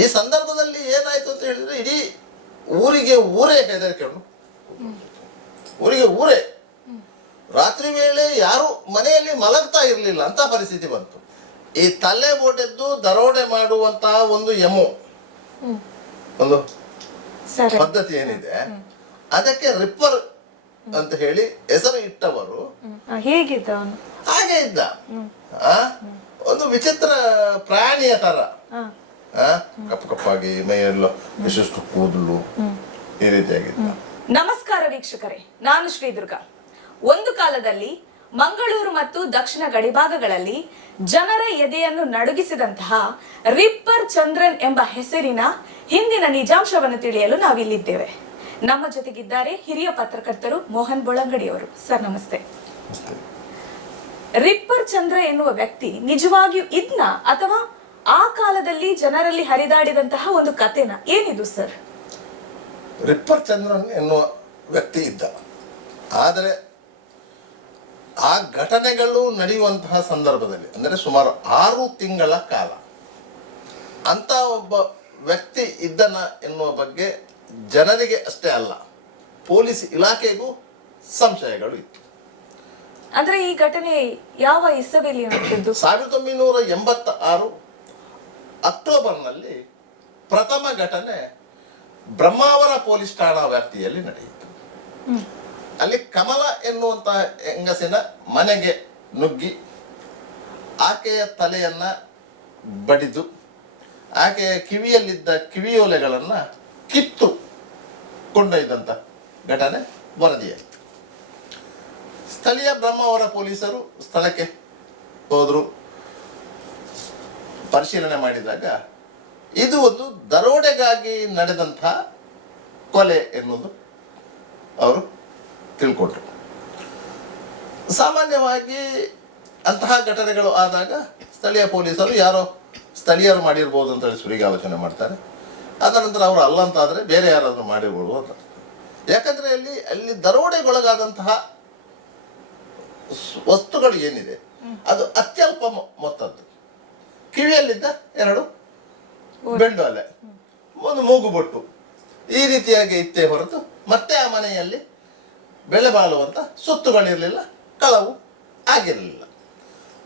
ಈ ಸಂದರ್ಭದಲ್ಲಿ ಏನಾಯ್ತು ಅಂತ ಹೇಳಿದ್ರೆ ಇಡೀ ಊರೇ ಹೆದರಿಕೊಂಡು, ಊರೇ ರಾತ್ರಿ ವೇಳೆ ಯಾರು ಮನೆಯಲ್ಲಿ ಮಲಗ್ತಾ ಇರಲಿಲ್ಲ ಅಂತ ಪರಿಸ್ಥಿತಿ ಬಂತು. ಈ ತಲೆ ಬೋಟೆದ್ದು ದರೋಡೆ ಮಾಡುವಂತಹ ಒಂದು ಒಂದು ಪದ್ಧತಿ ಏನಿದೆ, ಅದಕ್ಕೆ ರಿಪ್ಪರ್ ಅಂತ ಹೇಳಿ ಹೆಸರು ಇಟ್ಟವರು ಹಾಗೆ ಇದ್ದ. ಒಂದು ವಿಚಿತ್ರ ಪ್ರಾಣಿಯ ತರ, ಕಪ್ಪು ಕಪ್ಪಾಗಿ ಮೈಯೆಲ್ಲ ವಿಶಿಷ್ಟ ಕೂದಲು, ಈ ರೀತಿಯಾಗಿದ್ದ. ನಮಸ್ಕಾರ ವೀಕ್ಷಕರೇ, ನಾನು ಶ್ರೀದುರ್ಗ. ಒಂದು ಕಾಲದಲ್ಲಿ ಮಂಗಳೂರು ಮತ್ತು ದಕ್ಷಿಣ ಗಡಿಭಾಗಗಳಲ್ಲಿ ಜನರ ಎದೆಯನ್ನು ನಡುಗಿಸಿದಂತಹ ರಿಪ್ಪರ್ ಚಂದ್ರನ್ ಎಂಬ ಹೆಸರಿನ ಹಿಂದಿನ ನಿಜಾಂಶವನ್ನು ತಿಳಿಯಲು ನಾವಿಲ್ಲಿದ್ದೇವೆ. ನಮ್ಮ ಜೊತೆಗಿದ್ದಾರೆ ಹಿರಿಯ ಪತ್ರಕರ್ತರು ಮೋಹನ್ ಬೊಳಂಗಡಿಯವರು. ಸರ್ ನಮಸ್ತೆ. ರಿಪ್ಪರ್ ಚಂದ್ರ ಎನ್ನುವ ವ್ಯಕ್ತಿ ನಿಜವಾಗಿಯೂ ಇದ್ನ ಅಥವಾ ಆ ಕಾಲದಲ್ಲಿ ಜನರಲ್ಲಿ ಹರಿದಾಡಿದಂತಹ ಒಂದು ಕಥೆನ? ಏನಿದು ಸರ್? ರಿಪ್ಪರ್ ಚಂದ್ರನ್ ಎನ್ನುವ ವ್ಯಕ್ತಿ ಇದ್ದ, ಆದರೆ ಆ ಘಟನೆಗಳು ನಡೆಯುವಂತಹ ಸಂದರ್ಭದಲ್ಲಿ ಅಂದರೆ ಸುಮಾರು 6 ತಿಂಗಳ ಕಾಲ ಅಂತ ಒಬ್ಬ ವ್ಯಕ್ತಿ ಇದ್ದನ ಎನ್ನುವ ಬಗ್ಗೆ ಜನರಿಗೆ ಅಷ್ಟೇ ಅಲ್ಲ, ಪೊಲೀಸ್ ಇಲಾಖೆಗೂ ಸಂಶಯಗಳು ಇತ್ತು. ಅಂದ್ರೆ ಈ ಘಟನೆ ಯಾವ ಇಸವೆಯಲ್ಲಿ ನಡೆದಿದ್ದು? 1986 ಅಕ್ಟೋಬರ್ನಲ್ಲಿ ಪ್ರಥಮ ಘಟನೆ ಬ್ರಹ್ಮಾವರ ಪೊಲೀಸ್ ಠಾಣಾ ವ್ಯಾಪ್ತಿಯಲ್ಲಿ ನಡೆಯಿತು. ಅಲ್ಲಿ ಕಮಲ ಎನ್ನುವಂತಹ ಹೆಂಗಸಿನ ಮನೆಗೆ ನುಗ್ಗಿ ಆಕೆಯ ತಲೆಯನ್ನ ಬಡಿದು ಆಕೆಯ ಕಿವಿಯಲ್ಲಿದ್ದ ಕಿವಿಯೋಲೆಗಳನ್ನ ಕಿತ್ತು ಕೊಂಡೊಯ್ದಂತ ಘಟನೆ ವರದಿಯಾಯಿತು. ಸ್ಥಳೀಯ ಬ್ರಹ್ಮಾವರ ಪೊಲೀಸರು ಸ್ಥಳಕ್ಕೆ ಹೋದ್ರು. ಪರಿಶೀಲನೆ ಮಾಡಿದಾಗ ಇದು ಒಂದು ದರೋಡೆಗಾಗಿ ನಡೆದಂತಹ ಕೊಲೆ ಎನ್ನುವುದು ಅವರು ತಿಳ್ಕೊಂಡ್ರು. ಸಾಮಾನ್ಯವಾಗಿ ಅಂತಹ ಘಟನೆಗಳು ಆದಾಗ ಸ್ಥಳೀಯ ಪೊಲೀಸರು ಯಾರೋ ಸ್ಥಳೀಯರು ಮಾಡಿರ್ಬೋದು ಅಂತ ಹೇಳಿ ಸುರಿಗೆ ಆಲೋಚನೆ ಮಾಡ್ತಾರೆ. ಅದ ನಂತರ ಅವರು ಅಲ್ಲ ಅಂತಾದರೆ ಬೇರೆ ಯಾರಾದರೂ ಮಾಡಿರ್ಬೋದು ಅಂತ. ಯಾಕಂದರೆ ಅಲ್ಲಿ ದರೋಡೆಗೊಳಗಾದಂತಹ ವಸ್ತುಗಳು ಏನಿದೆ ಅದು ಅತ್ಯಲ್ಪ ಮೊತ್ತದ್ದು. ಕಿವಿಯಲ್ಲಿದ್ದ 2 ಬೆಂಡು ಅಲೆ, ಒಂದು ಮೂಗುಬೊಟ್ಟು, ಈ ರೀತಿಯಾಗಿ ಇತ್ತೇ ಹೊರತು ಮತ್ತೆ ಆ ಮನೆಯಲ್ಲಿ ಬೆಲೆ ಬಾಳುವಂತ ಸೊತ್ತುಗಳಿರಲಿಲ್ಲ, ಕಳವು ಆಗಿರಲಿಲ್ಲ.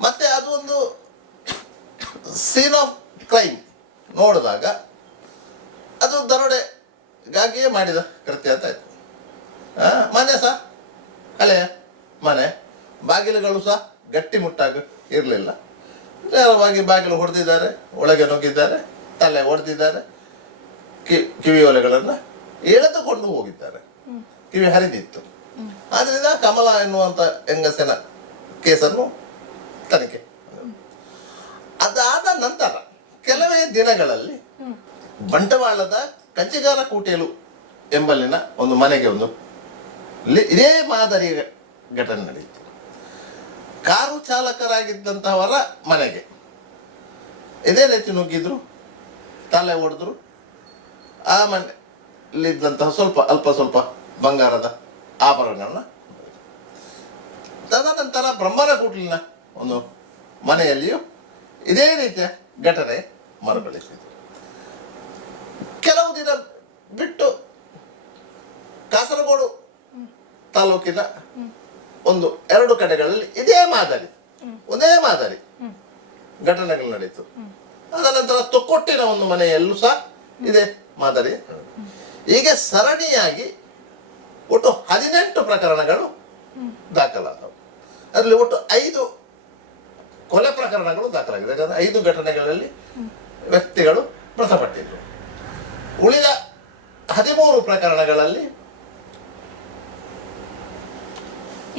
ಮತ್ತೆ ಅದು ಒಂದು ಸೀನ್ ಆಫ್ ಕ್ರೈಮ್ ನೋಡಿದಾಗ ಅದು ದರೋಡೆಗಾಗಿಯೇ ಮಾಡಿದ ಕೃತ್ಯ ಅಂತ ಆಯ್ತು. ಮನೆ ಸಹ ಹಳೆಯ ಮನೆ, ಬಾಗಿಲುಗಳು ಸಹ ಗಟ್ಟಿ ಮುಟ್ಟಾಗಿ ಇರಲಿಲ್ಲ. ನೇರವಾಗಿ ಬಾಗಿಲು ಹೊಡೆದಿದ್ದಾರೆ, ಒಳಗೆ ನುಗ್ಗಿದ್ದಾರೆ, ತಲೆ ಹೊಡೆದಿದ್ದಾರೆ, ಕಿವಿ ಒಲೆಗಳನ್ನು ಎಳೆದುಕೊಂಡು ಹೋಗಿದ್ದಾರೆ. ಕಿವಿ ಹರಿದಿತ್ತು. ಆದ್ರಿಂದ ಕಮಲ ಎನ್ನುವಂತ ಹೆಂಗಸಿನ ಕೇಸನ್ನು ತನಿಖೆ. ಅದಾದ ನಂತರ ಕೆಲವೇ ದಿನಗಳಲ್ಲಿ ಬಂಟವಾಳದ ಕಂಚಿಗಾರ ಕೂಟೇಲು ಎಂಬಲ್ಲಿನ ಒಂದು ಮನೆಗೆ ಇದೇ ಮಾದರಿ ಘಟನೆ ನಡೆಯಿತು. ಕಾರು ಚಾಲಕರಾಗಿದ್ದಂತಹವರ ಮನೆಗೆ ಇದೇ ರೀತಿ ನುಗ್ಗಿದ್ರು, ತಲೆ ಹೊಡೆದ್ರು. ಆ ಮನೆಯಲ್ಲಿದ್ದಂತಹ ಅಲ್ಪ ಸ್ವಲ್ಪ ಬಂಗಾರದ ಆಭರಣಗಳನ್ನ. ತದನಂತರ ಬ್ರಹ್ಮರಕೂಟ್ಲಿನ ಒಂದು ಮನೆಯಲ್ಲಿಯೂ ಇದೇ ರೀತಿಯ ಘಟನೆ ಮರುಕಳಿಸಿತು. ಕೆಲವು ದಿನ ಬಿಟ್ಟು ಕಾಸರಗೋಡು ತಾಲೂಕಿನ 1-2 ಕಡೆಗಳಲ್ಲಿ ಒಂದೇ ಮಾದರಿ ಘಟನೆಗಳು ನಡೆಯಿತು. ಅದನಂತರ ತೊಕ್ಕೊಟ್ಟಿನ ಒಂದು ಮನೆಯಲ್ಲೂ ಸಹ ಇದೇ ಮಾದರಿ. ಹೀಗೆ ಸರಣಿಯಾಗಿ ಒಟ್ಟು 18 ಪ್ರಕರಣಗಳು ದಾಖಲಾದವು. ಅದರಲ್ಲಿ ಒಟ್ಟು 5 ಕೊಲೆ ಪ್ರಕರಣಗಳು ದಾಖಲಾಗಿದೆ. ಯಾಕಂದ್ರೆ 5 ಘಟನೆಗಳಲ್ಲಿ ವ್ಯಕ್ತಿಗಳು ಮೃತಪಟ್ಟಿದ್ರು. ಉಳಿದ 13 ಪ್ರಕರಣಗಳಲ್ಲಿ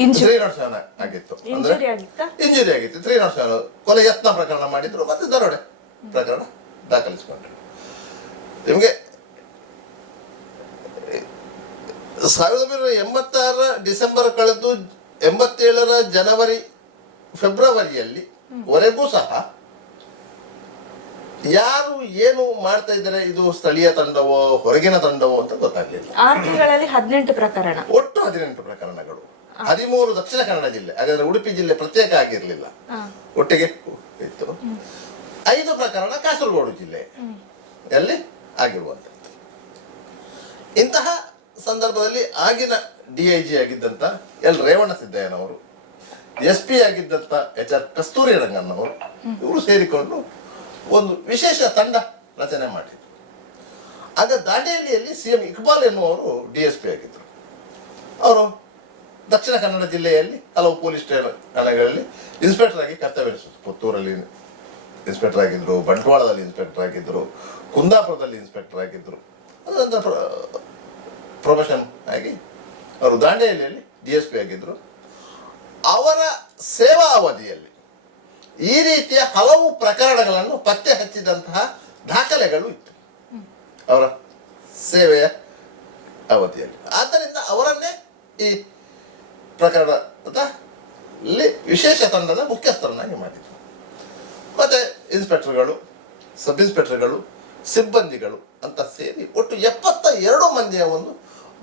307 ಆಗಿತ್ತು. ಅಂದ್ರೆ ಇಂಜುರಿ ಆಗಿತ್ತು. 307 ಕೊಲೆ ಯತ್ನ ಪ್ರಕರಣ ಮಾಡಿದ್ರು, ಮತ್ತೆ ದರೋಡೆ ಪ್ರಕರಣ ದಾಖಲಿಸಿಕೊಂಡ್ರು. ನಿಮಗೆ 1986 ಡಿಸೆಂಬರ್ ಕಳೆದು 87 ಜನವರಿ ಫೆಬ್ರವರಿಯಲ್ಲಿ ವರೆಗೂ ಸಹ ಯಾರು ಏನು ಮಾಡ್ತಾ ಇದ್ದಾರೆ, ಇದು ಸ್ಥಳೀಯ ತಂಡವೋ ಹೊರಗಿನ ತಂಡವೋ ಅಂತ ಗೊತ್ತಾಗ್ಲಿಲ್ಲ. 6 ತಿಂಗಳಲ್ಲಿ 18 ಪ್ರಕರಣ, ಒಟ್ಟು 18 ಪ್ರಕರಣಗಳು. 13 ದಕ್ಷಿಣ ಕನ್ನಡ ಜಿಲ್ಲೆ, ಹಾಗಾದ್ರೆ ಉಡುಪಿ ಜಿಲ್ಲೆ ಪ್ರತ್ಯೇಕ ಆಗಿರ್ಲಿಲ್ಲ, ಒಟ್ಟಿಗೆ ಇತ್ತು. 5 ಪ್ರಕರಣ ಕಾಸರಗೋಡು ಜಿಲ್ಲೆ, ಎಲ್ಲಿ ಆಗಿರುವಂಥದ್ದು. ಇಂತಹ ಸಂದರ್ಭದಲ್ಲಿ ಆಗಿನ DIG ಆಗಿದ್ದಂಥ ಎಲ್ ರೇವಣ್ಣ ಸಿದ್ದಯ್ಯನವರು, SP ಆಗಿದ್ದಂಥ HR ಕಸ್ತೂರಿ ರಂಗನ್ನವರು ಇವರು ಸೇರಿಕೊಂಡು ಒಂದು ವಿಶೇಷ ತಂಡ ರಚನೆ ಮಾಡಿದರು. ಆಗ ದಾಂಡೇಲಿಯಲ್ಲಿ CM ಇಕ್ಬಾಲ್ ಎನ್ನುವರು DSP ಆಗಿದ್ದರು. ಅವರು ದಕ್ಷಿಣ ಕನ್ನಡ ಜಿಲ್ಲೆಯಲ್ಲಿ ಹಲವು ಪೊಲೀಸ್ ಠಾಣೆಗಳಲ್ಲಿ ಇನ್ಸ್ಪೆಕ್ಟರ್ ಆಗಿ ಕರ್ತವ್ಯ ನಿರ್ವಹಿಸಿದ್ರು. ಪುತ್ತೂರಲ್ಲಿ ಇನ್ಸ್ಪೆಕ್ಟರ್ ಆಗಿದ್ದರು, ಬಂಟ್ವಾಳದಲ್ಲಿ ಇನ್ಸ್ಪೆಕ್ಟರ್ ಆಗಿದ್ದರು, ಕುಂದಾಪುರದಲ್ಲಿ ಇನ್ಸ್ಪೆಕ್ಟರ್ ಆಗಿದ್ದರು. ಅದನಂತರ ಪ್ರೊಫೆಷನ್ ಆಗಿ ಅವರು ದಾಂಡೇಲಿಯಲ್ಲಿ DSP ಆಗಿದ್ದರು. ಅವರ ಸೇವಾ ಅವಧಿಯಲ್ಲಿ ಈ ರೀತಿಯ ಹಲವು ಪ್ರಕರಣಗಳನ್ನು ಪತ್ತೆ ಹಚ್ಚಿದಂತಹ ದಾಖಲೆಗಳು ಇತ್ತು ಅವರ ಸೇವೆಯ ಅವಧಿಯಲ್ಲಿ. ಆದ್ದರಿಂದ ಅವರನ್ನೇ ಈ ಪ್ರಕರಣದಲ್ಲಿ ವಿಶೇಷ ತಂಡದ ಮುಖ್ಯಸ್ಥರನ್ನಾಗಿ ಮಾಡಿದರು. ಮತ್ತು ಇನ್ಸ್ಪೆಕ್ಟರ್ಗಳು, ಸಬ್ ಇನ್ಸ್ಪೆಕ್ಟರ್ಗಳು, ಸಿಬ್ಬಂದಿಗಳು ಅಂತ ಸೇರಿ ಒಟ್ಟು 72 ಮಂದಿಯ ಒಂದು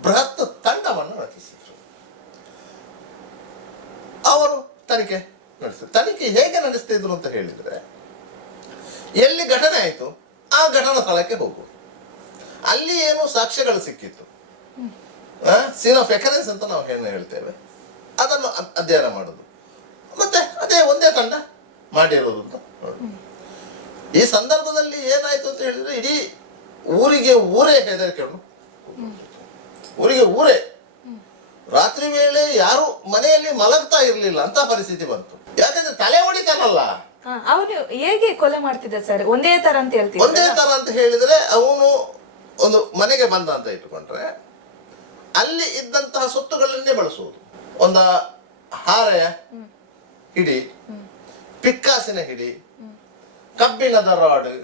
ಬೃಹತ್ ತಂಡವನ್ನು ರಚಿಸಿದರು. ಅವರು ತನಿಖೆ ನಡೆಸಿದರು. ತನಿಖೆ ಹೇಗೆ ನಡೆಸ್ತಿದ್ರು ಅಂತ ಹೇಳಿದರೆ, ಎಲ್ಲಿ ಘಟನೆ ಆಯಿತು ಆ ಘಟನಾ ಸ್ಥಳಕ್ಕೆ ಹೋಗುವುದು, ಅಲ್ಲಿ ಏನು ಸಾಕ್ಷ್ಯಗಳು ಸಿಕ್ಕಿತ್ತು, ಸೀನ್ ಆಫ್ ಎಕರೆನ್ಸ್ ಅಂತ ನಾವು ಏನು ಹೇಳ್ತೇವೆ, ಅದನ್ನು ಅಧ್ಯಯನ ಮಾಡೋದು, ಮತ್ತೆ ಅದೇ ಒಂದೇ ತಂಡ ಮಾಡಿರೋದು ಅಂತ ನೋಡೋದು. ಈ ಸಂದರ್ಭದಲ್ಲಿ ಏನಾಯ್ತು ಅಂತ ಹೇಳಿದ್ರೆ, ಇಡೀ ಊರೇ ಹೆದರಿಕೊಂಡು, ಊರಿಗೆ ಊರೇ ರಾತ್ರಿ ವೇಳೆ ಯಾರು ಮನೆಯಲ್ಲಿ ಮಲಗ್ತಾ ಇರಲಿಲ್ಲ ಅಂತ ಪರಿಸ್ಥಿತಿ ಬಂತು. ಯಾಕಂದ್ರೆ ತಲೆ ಹೊಡಿತಾನಲ್ಲ. ಅವನು ಹೇಗೆ ಕೊಲೆ ಮಾಡ್ತಿದ್ದ ಸರ್? ಒಂದೇ ತರ ಅಂತ ಹೇಳ್ತೀವಿ. ಒಂದೇ ತರ ಅಂತ ಹೇಳಿದ್ರೆ, ಅವನು ಒಂದು ಮನೆಗೆ ಬಂದ ಅಂತ ಇಟ್ಟುಕೊಂಡ್ರೆ ಅಲ್ಲಿ ಇದ್ದಂತಹ ಸೊತ್ತುಗಳನ್ನೇ ಬಳಸುವುದು. ಒಂದು ಹಾರೆಯ ಹಿಡಿ, ಪಿಕ್ಕಾಸಿನ ಹಿಡಿ, ಕಬ್ಬಿಣದ ರಾಡ್,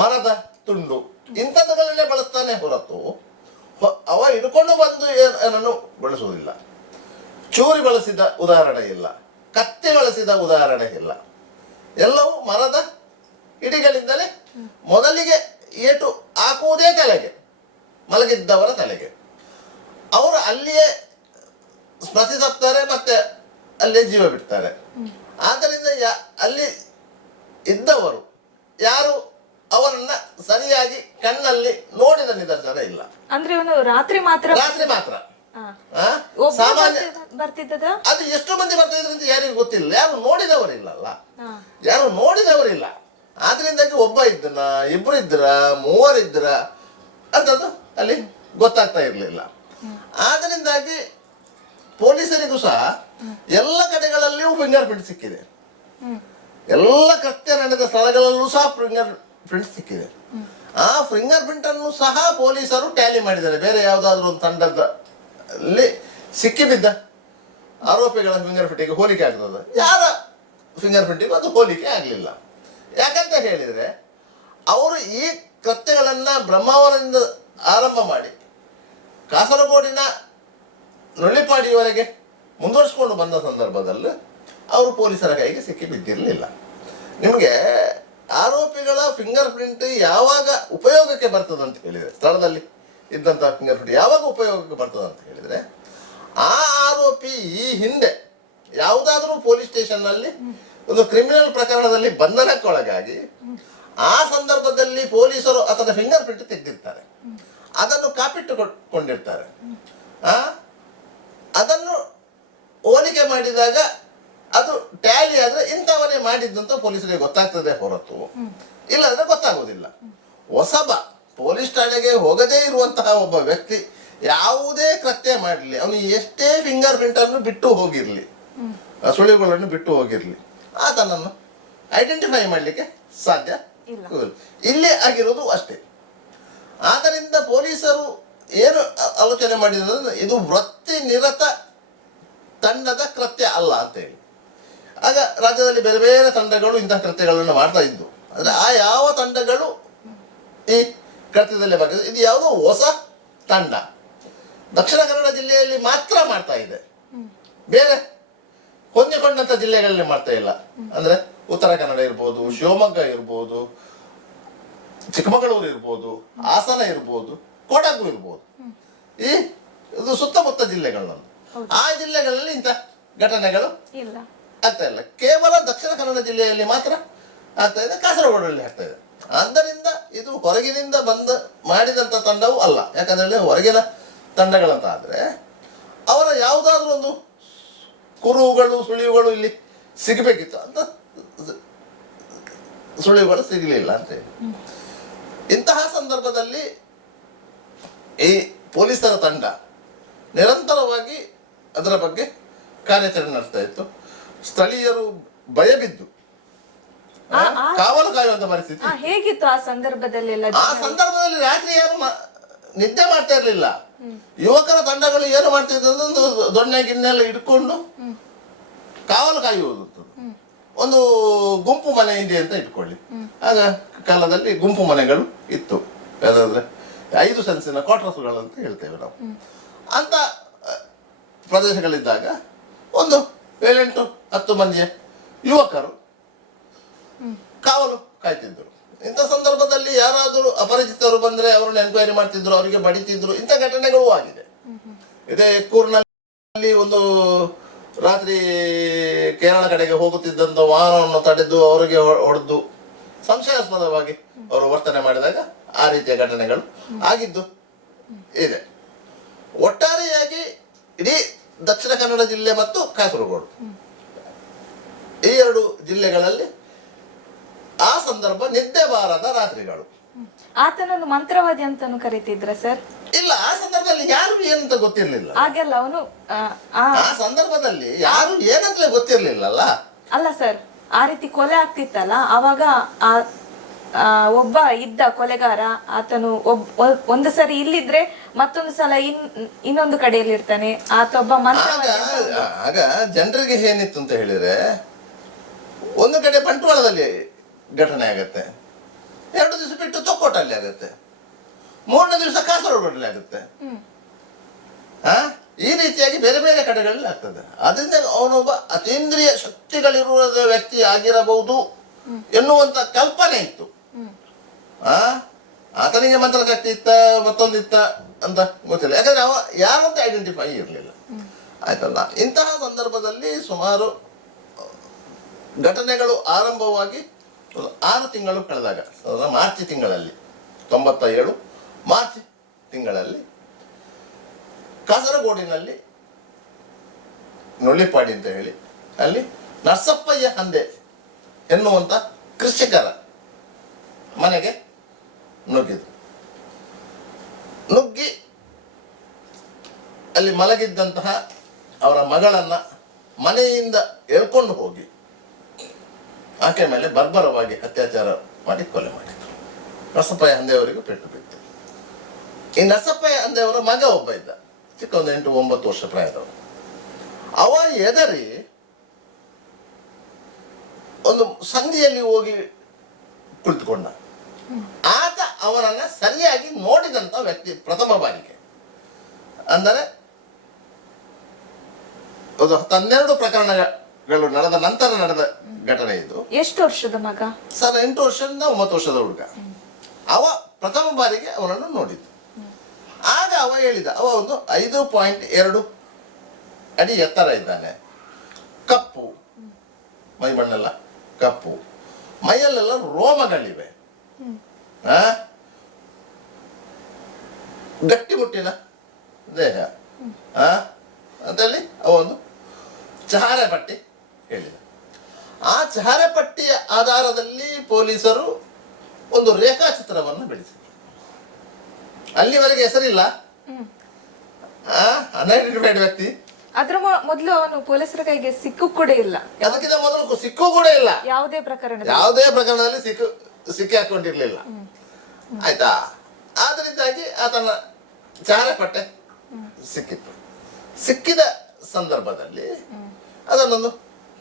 ಮರದ ತುಂಡು, ಇಂಥದ್ದುಗಳನ್ನೇ ಬಳಸ್ತಾನೆ ಹೊರತು ಅವ ಹಿಡ್ಕೊಂಡು ಬಂದು ಏನನ್ನು ಬಳಸುವುದಿಲ್ಲ. ಚೂರಿ ಬಳಸಿದ ಉದಾಹರಣೆ ಇಲ್ಲ, ಕತ್ತಿ ಬಳಸಿದ ಉದಾಹರಣೆ ಇಲ್ಲ. ಎಲ್ಲವೂ ಮರದ ಹಿಡಿಗಳಿಂದಲೇ ಮೊದಲಿಗೆ ಏಟು ಹಾಕುವುದೇ ತಲೆಗೆ, ಮಲಗಿದ್ದವರ ತಲೆಗೆ. ಅವರು ಅಲ್ಲಿಯೇ ಸ್ಮೃತಿಸಪ್ತಾರೆ, ಮತ್ತೆ ಅಲ್ಲೇ ಜೀವ ಬಿಡ್ತಾರೆ. ಆದ್ದರಿಂದ ಅಲ್ಲಿ ಇದ್ದವರು ಯಾರು ಅವರನ್ನ ಸರಿಯಾಗಿ ಕಣ್ಣಲ್ಲಿ ನೋಡಿದ ನಿದರ್ಶನ ಇಲ್ಲ. ಅಂದ್ರೆ ಇವನು ರಾತ್ರಿ ಮಾತ್ರ ಸಾಮಾನ್ಯ ಬರ್ತಿದ್ದದ. ಅದು ಎಷ್ಟು ಮಂದಿ ಬರ್ತಿದ್ರು ಅಂತ ಯಾರಿಗೂ ಗೊತ್ತಿಲ್ಲ, ಯಾರು ನೋಡಿದವರಿಲ್ಲಲ್ಲ, ಯಾರು ನೋಡಿದವರಿಲ್ಲ. ಆದ್ರಿಂದಾಗಿ ಒಬ್ಬ ಇದ್ದನ, ಇಬ್ರು ಇದ್ರ, ಮೂವರಿದ್ರ ಅಂತದ್ದು ಅಲ್ಲಿ ಗೊತ್ತಾಗ್ತಾ ಇರಲಿಲ್ಲ. ಆದ್ರಿಂದಾಗಿ ಪೊಲೀಸರಿಗೂ ಸಹ ಎಲ್ಲ ಕಡೆಗಳಲ್ಲಿಯೂ ಫಿಂಗರ್ ಪ್ರಿಂಟ್ ಸಿಕ್ಕಿದೆ. ಎಲ್ಲ ಕೃತ್ಯ ನಡೆದ ಸ್ಥಳಗಳಲ್ಲೂ ಸಹ ಫಿಂಗರ್ ಪ್ರಿಂಟ್ ಸಿಕ್ಕಿದೆ. ಆ ಫಿಂಗರ್ ಪ್ರಿಂಟ್ ಅನ್ನು ಸಹ ಪೊಲೀಸರು ಟ್ಯಾಲಿ ಮಾಡಿದ್ದಾರೆ. ಬೇರೆ ಯಾವುದಾದ್ರೂ ಒಂದು ತಂಡದಲ್ಲಿ ಸಿಕ್ಕಿಬಿದ್ದ ಆರೋಪಿಗಳ ಫಿಂಗರ್ ಪ್ರಿಂಟಿಗೆ ಹೋಲಿಕೆ ಆಗ್ತದೆ, ಯಾರ ಫಿಂಗರ್ ಪ್ರಿಂಟಿಗೂ ಅದು ಹೋಲಿಕೆ ಆಗಲಿಲ್ಲ. ಯಾಕಂತ ಹೇಳಿದರೆ, ಅವರು ಈ ಕೃತ್ಯಗಳನ್ನು ಬ್ರಹ್ಮಾವರದಿಂದ ಆರಂಭ ಮಾಡಿ ಕಾಸರಗೋಡಿನ ನುಳ್ಳಿಪಾಡಿಯವರೆಗೆ ಮುಂದುವರಿಸಿಕೊಂಡು ಬಂದ ಸಂದರ್ಭದಲ್ಲಿ ಅವರು ಪೊಲೀಸರ ಕೈಗೆ ಸಿಕ್ಕಿ ಬಿದ್ದಿರಲಿಲ್ಲ. ನಿಮಗೆ ಆರೋಪಿಗಳ ಫಿಂಗರ್ ಪ್ರಿಂಟ್ ಯಾವಾಗ ಉಪಯೋಗಕ್ಕೆ ಬರ್ತದೆ ಅಂತ ಹೇಳಿದರೆ, ಸ್ಥಳದಲ್ಲಿ ಇದ್ದಂಥ ಫಿಂಗರ್ ಪ್ರಿಂಟ್ ಯಾವಾಗ ಉಪಯೋಗಕ್ಕೆ ಬರ್ತದೆ ಅಂತ ಹೇಳಿದರೆ, ಆ ಆರೋಪಿ ಈ ಹಿಂದೆ ಯಾವುದಾದ್ರೂ ಪೊಲೀಸ್ ಸ್ಟೇಷನ್ನಲ್ಲಿ ಒಂದು ಕ್ರಿಮಿನಲ್ ಪ್ರಕರಣದಲ್ಲಿ ಬಂಧನಕ್ಕೊಳಗಾಗಿ ಆ ಸಂದರ್ಭದಲ್ಲಿ ಪೊಲೀಸರು ಅದರ ಫಿಂಗರ್ ಪ್ರಿಂಟ್ ತೆಗೆದಿರ್ತಾರೆ, ಅದನ್ನು ಕಾಪಿಟ್ಟುಕೊಂಡಿರ್ತಾರೆ. ಅದನ್ನು ಹೋಲಿಕೆ ಮಾಡಿದಾಗ ಅದು ಟ್ಯಾಲಿ ಆದ್ರೆ ಇಂಥವನೇ ಮಾಡಿದ್ದು ಅಂತ ಪೊಲೀಸರಿಗೆ ಗೊತ್ತಾಗ್ತದೆ ಹೊರತು ಇಲ್ಲಾಂದ್ರೆ ಗೊತ್ತಾಗೋದಿಲ್ಲ. ಹೊಸಬ ಪೊಲೀಸ್ ಠಾಣೆಗೆ ಹೋಗದೇ ಇರುವಂತಹ ಒಬ್ಬ ವ್ಯಕ್ತಿ ಯಾವುದೇ ಕೃತ್ಯ ಮಾಡಲಿ, ಅವನು ಎಷ್ಟೇ ಫಿಂಗರ್ ಪ್ರಿಂಟ್ ಅನ್ನು ಬಿಟ್ಟು ಹೋಗಿರ್ಲಿ, ಸುಳಿವುಗಳನ್ನು ಬಿಟ್ಟು ಹೋಗಿರ್ಲಿ, ಆತನನ್ನು ಐಡೆಂಟಿಫೈ ಮಾಡಲಿಕ್ಕೆ ಸಾಧ್ಯ ಇಲ್ಲೇ ಆಗಿರೋದು ಅಷ್ಟೇ. ಆದ್ದರಿಂದ ಪೊಲೀಸರು ಏನು ಆಲೋಚನೆ ಮಾಡಿದ್ರೆ, ಇದು ವೃತ್ತಿ ನಿರತ ತಂಡದ ಕೃತ್ಯ ಅಲ್ಲ ಅಂತೇಳಿ. ಆಗ ರಾಜ್ಯದಲ್ಲಿ ಬೇರೆ ಬೇರೆ ತಂಡಗಳು ಇಂತಹ ಕೃತ್ಯಗಳನ್ನು ಮಾಡ್ತಾ ಇದ್ವು. ಅಂದರೆ ಆ ಯಾವ ತಂಡಗಳು ಈ ಕೃತ್ಯದಲ್ಲಿ ಭಾಗ, ಇದು ಯಾವುದೋ ಹೊಸ ತಂಡ ದಕ್ಷಿಣ ಕನ್ನಡ ಜಿಲ್ಲೆಯಲ್ಲಿ ಮಾತ್ರ ಮಾಡ್ತಾ ಇದೆ, ಬೇರೆ ಹೊಂದಿಕೊಂಡಂಥ ಜಿಲ್ಲೆಗಳಲ್ಲಿ ಮಾಡ್ತಾ ಇಲ್ಲ. ಅಂದರೆ ಉತ್ತರ ಕನ್ನಡ ಇರ್ಬೋದು, ಶಿವಮೊಗ್ಗ ಇರ್ಬೋದು, ಚಿಕ್ಕಮಗಳೂರು ಇರ್ಬೋದು, ಹಾಸನ ಇರ್ಬೋದು, ಕೊಡಗು ಇರ್ಬೋದು, ಇದು ಸುತ್ತಮುತ್ತ ಜಿಲ್ಲೆಗಳನ್ನು, ಆ ಜಿಲ್ಲೆಗಳಲ್ಲಿ ಇಂಥ ಘಟನೆಗಳು ಆಗ್ತಾ ಇಲ್ಲ. ಕೇವಲ ದಕ್ಷಿಣ ಕನ್ನಡ ಜಿಲ್ಲೆಯಲ್ಲಿ ಮಾತ್ರ ಆಗ್ತಾ ಇದೆ, ಕಾಸರಗೋಡಲ್ಲಿ ಆಗ್ತಾ ಇದೆ. ಆದ್ದರಿಂದ ಇದು ಹೊರಗಿನಿಂದ ಮಾಡಿದಂಥ ತಂಡವೂ ಅಲ್ಲ. ಯಾಕಂದ್ರೆ ಹೊರಗಿನ ತಂಡಗಳಂತ ಆದರೆ ಅವರ ಯಾವುದಾದ್ರೂ ಒಂದು ಕುರುಹುಗಳು ಸುಳಿವುಗಳು ಇಲ್ಲಿ ಸಿಗಬೇಕಿತ್ತು ಅಂತ ಸುಳಿವುಗಳು ಸಿಗಲಿಲ್ಲ ಅಂತೇಳಿ. ಇಂತಹ ಸಂದರ್ಭದಲ್ಲಿ ಈ ಪೊಲೀಸರ ತಂಡ ನಿರಂತರವಾಗಿ ಅದರ ಬಗ್ಗೆ ಕಾರ್ಯಾಚರಣೆ ನಡೆಸ್ತಾ ಇತ್ತು. ಸ್ಥಳೀಯರು ಭಯಬಿದ್ದು ಕಾವಲು ಕಾಯುವಂತ ಪರಿಸ್ಥಿತಿ. ಹೇಗಿತ್ತು ಆ ಸಂದರ್ಭದಲ್ಲಿ? ಆ ಸಂದರ್ಭದಲ್ಲಿ ರಾತ್ರಿ ಯಾರು ನಿದ್ದೆ ಮಾಡ್ತಾ ಇರ್ಲಿಲ್ಲ. ಯುವಕರ ತಂಡಗಳು ಏನು ಮಾಡ್ತಿದ್ರು, ಒಂದು ದೊಣ್ಣೆ ಗಿನ್ನೆಲ್ಲ ಇಟ್ಕೊಂಡು ಕಾವಲು ಕಾಯುವುದು. ಒಂದು ಗುಂಪು ಮನೆ ಇದೆ ಅಂತ ಇಟ್ಕೊಳ್ಳಿ. ಆಗ ಕಾಲದಲ್ಲಿ ಗುಂಪು ಮನೆಗಳು ಇತ್ತು. ಯಾವ್ದಾದ್ರೆ 5 ಸೆನ್ಸಿನ ಕ್ವಾರ್ಟರ್ಸ್ಗಳು ಅಂತ ಹೇಳ್ತೇವೆ ನಾವು. ಅಂತ ಪ್ರದೇಶಗಳಿದ್ದಾಗ ಒಂದು 7-8-10 ಮಂದಿಯ ಯುವಕರು ಕಾವಲು ಕಾಯ್ತಿದ್ರು. ಇಂಥ ಸಂದರ್ಭದಲ್ಲಿ ಯಾರಾದರೂ ಅಪರಿಚಿತರು ಬಂದ್ರೆ ಅವರನ್ನು ಎನ್ಕ್ವೈರಿ ಮಾಡ್ತಿದ್ರು, ಅವರಿಗೆ ಬಡಿತಿದ್ರು. ಇಂಥ ಘಟನೆಗಳು ಆಗಿದೆ. ಇದೇ ಕೂರ್ನಲ್ಲಿ ಒಂದು ರಾತ್ರಿ ಕೇರಳ ಕಡೆಗೆ ಹೋಗುತ್ತಿದ್ದಂಥ ವಾಹನವನ್ನು ತಡೆದು ಅವರಿಗೆ ಹೊಡೆದು ಸಂಶಯಾಸ್ಪದವಾಗಿ ಅವರು ವರ್ತನೆ ಮಾಡಿದಾಗ ಆ ರೀತಿಯ ಘಟನೆಗಳು ಆಗಿದ್ದು ಇದೆ. ಒಟ್ಟಾರೆಯಾಗಿ ಇಡೀ ದಕ್ಷಿಣ ಕನ್ನಡ ಜಿಲ್ಲೆ ಮತ್ತು ಕಾಸರಗೋಡು ಈ 2 ಜಿಲ್ಲೆಗಳಲ್ಲಿ ಆ ಸಂದರ್ಭ ನಿದ್ದೆ ಬಾರದ ರಾತ್ರಿಗಳು. ಆತನನ್ನು ಮಂತ್ರವಾದಿ ಅಂತಾನು ಕರೀತಿದ್ರ ಸರ್? ಇಲ್ಲ, ಆ ಸಂದರ್ಭದಲ್ಲಿ ಯಾರು ಏನಂತ ಗೊತ್ತಿರ್ಲಿಲ್ಲ. ಹಾಗೆಲ್ಲ ಅವನು ಆ ಸಂದರ್ಭದಲ್ಲಿ ಯಾರು ಏನಂತಲೇ ಗೊತ್ತಿರ್ಲಿಲ್ಲಲ್ಲ. ಅಲ್ಲ ಸರ್, ಆ ರೀತಿ ಕೊಲೆ ಆಗ್ತಿತ್ತಲ್ಲ, ಅವಾಗ ಒಬ್ಬ ಇದ್ದ ಕೊಲೆಗಾರ, ಆತನು ಒಂದು ಸರಿ ಇಲ್ಲಿದ್ರೆ ಮತ್ತೊಂದು ಸಲ ಇನ್ನೊಂದು ಕಡೆಯಲ್ಲಿ ಇರ್ತಾನೆ. ಆತ ಒಬ್ಬ ಆಗ ಜನರಿಗೆ ಏನಿತ್ತು ಅಂತ ಹೇಳಿದ್ರೆ, ಒಂದು ಕಡೆ ಬಂಟ್ವಾಳದಲ್ಲಿ ಘಟನೆ ಆಗತ್ತೆ, 2 ದಿವಸ ಬಿಟ್ಟು ತೊಕ್ಕೋಟಲ್ಲಿ ಆಗುತ್ತೆ, 3ನೇ ದಿವಸ ಕಾಸರಗೋಡಲ್ಲಿ ಆಗುತ್ತೆ. ಈ ರೀತಿಯಾಗಿ ಬೇರೆ ಬೇರೆ ಕಡೆಗಳಲ್ಲಿ ಆಗ್ತದೆ. ಅದರಿಂದ ಅವನೊಬ್ಬ ಅತೀಂದ್ರಿಯ ಶಕ್ತಿಗಳಿರುವ ವ್ಯಕ್ತಿ ಆಗಿರಬಹುದು ಎನ್ನುವಂತ ಕಲ್ಪನೆ ಇತ್ತು. ಆತನಿಗೆ ಮಂತ್ರಶಕ್ತಿ ಇತ್ತ ಮತ್ತೊಂದಿತ್ತ ಅಂತ ಗೊತ್ತಿಲ್ಲ. ಯಾಕಂದ್ರೆ ಅವ ಯಾರಂತ ಐಡೆಂಟಿಫೈ ಇರಲಿಲ್ಲ. ಆಯ್ತಲ್ಲ. ಇಂತಹ ಸಂದರ್ಭದಲ್ಲಿ ಸುಮಾರು ಘಟನೆಗಳು ಆರಂಭವಾಗಿ 6 ತಿಂಗಳು ಕಳೆದಾಗ, ಮಾರ್ಚ್ ತಿಂಗಳಲ್ಲಿ 97 ಮಾರ್ಚ್ ತಿಂಗಳಲ್ಲಿ ಕಾಸರಗೋಡಿನಲ್ಲಿ ನುಳ್ಳಿಪಾಡಿ ಅಂತ ಹೇಳಿ ಅಲ್ಲಿ ನರಸಪ್ಪಯ್ಯ ಹಂದೆ ಎನ್ನುವಂತ ಕೃಷಿಕರ ಮನೆಗೆ ನುಗ್ಗಿ ಅಲ್ಲಿ ಮಲಗಿದ್ದಂತಹ ಅವರ ಮಗಳನ್ನ ಮನೆಯಿಂದ ಎಳ್ಕೊಂಡು ಹೋಗಿ ಆಕೆ ಮೇಲೆ ಬರ್ಬರವಾಗಿ ಅತ್ಯಾಚಾರ ಮಾಡಿ ಕೊಲೆ ಮಾಡಿದ್ರು. ನರಸಪ್ಪಯ್ಯ ಹಂದೆಯವರಿಗೂ ಪೆಟ್ಟು ಬಿತ್ತು. ಈ ನರಸಪ್ಪಯ್ಯ ಹಂದೆಯವರ ಮಗ ಒಬ್ಬ ಇದ್ದ, ಚಿಕ್ಕ ಒಂದು 8-9 ವರ್ಷ ಪ್ರಾಯದವರು. ಅವ ಎದರಿ ಒಂದು ಸಂಧಿಯಲ್ಲಿ ಹೋಗಿ ಕುಳಿತುಕೊಂಡ. ಆತ ಅವನನ್ನ ಸರಿಯಾಗಿ ನೋಡಿದಂತ ವ್ಯಕ್ತಿ ಪ್ರಥಮ ಬಾರಿಗೆ. ಅಂದರೆ ಒಂದು 12 ಪ್ರಕರಣಗಳು ನಡೆದ ನಂತರ ನಡೆದ ಘಟನೆ ಇದು. ಎಷ್ಟು ವರ್ಷದ ಮಗ ಸರ್? 8 ವರ್ಷದಿಂದ 9 ವರ್ಷದ ಹುಡುಗ. ಅವ ಪ್ರಥಮ ಬಾರಿಗೆ ಅವನನ್ನು ನೋಡಿದ್ದು. ಆಗ ಅವ ಹೇಳಿದ, ಅವ ಒಂದು 5.2 ಅಡಿ ಎತ್ತರ ಇದ್ದಾನೆ, ಕಪ್ಪು ಮೈ ಬಣ್ಣೆಲ್ಲ ಕಪ್ಪು, ಮೈಯಲ್ಲೆಲ್ಲ ರೋಮಗಳಿವೆ, ಗಟ್ಟಿಮುಟ್ಟಿನ ದೇಹ ಅಂತೇಳಿ ಅವನು ಚಹರೆ ಪಟ್ಟಿ ಹೇಳಿದ. ಆ ಚಹರೆ ಪಟ್ಟಿಯ ಆಧಾರದಲ್ಲಿ ಪೊಲೀಸರು ಒಂದು ರೇಖಾಚಿತ್ರವನ್ನು ಬೆಳೆಸಿದರು. ಅಲ್ಲಿವರೆಗೆ ಹೆಸರಿಲ್ಲ, ಅನ್ಐಡೆಂಟಿಫೈಡ್ ವ್ಯಕ್ತಿ. ಅದ್ರ ಮೊದಲು ಅವನು ಪೊಲೀಸರ ಕೈಗೆ ಸಿಕ್ಕು ಕೂಡ ಇಲ್ಲ. ಅದಕ್ಕಿಂತ ಮೊದಲು ಸಿಕ್ಕು ಕೂಡ ಇಲ್ಲ. ಯಾವುದೇ ಪ್ರಕರಣದಲ್ಲಿ ಸಿಕ್ಕಿ ಹಾಕೊಂಡಿರ್ಲಿಲ್ಲ. ಆಯ್ತಾ? ಆದ್ರಿಂದಾಗಿ ಆತನ ಚಹರೆ ಪಟ್ಟೆ ಸಿಕ್ಕಿತ್ತು. ಸಿಕ್ಕಿದ ಸಂದರ್ಭದಲ್ಲಿ ಅದನ್ನೊಂದು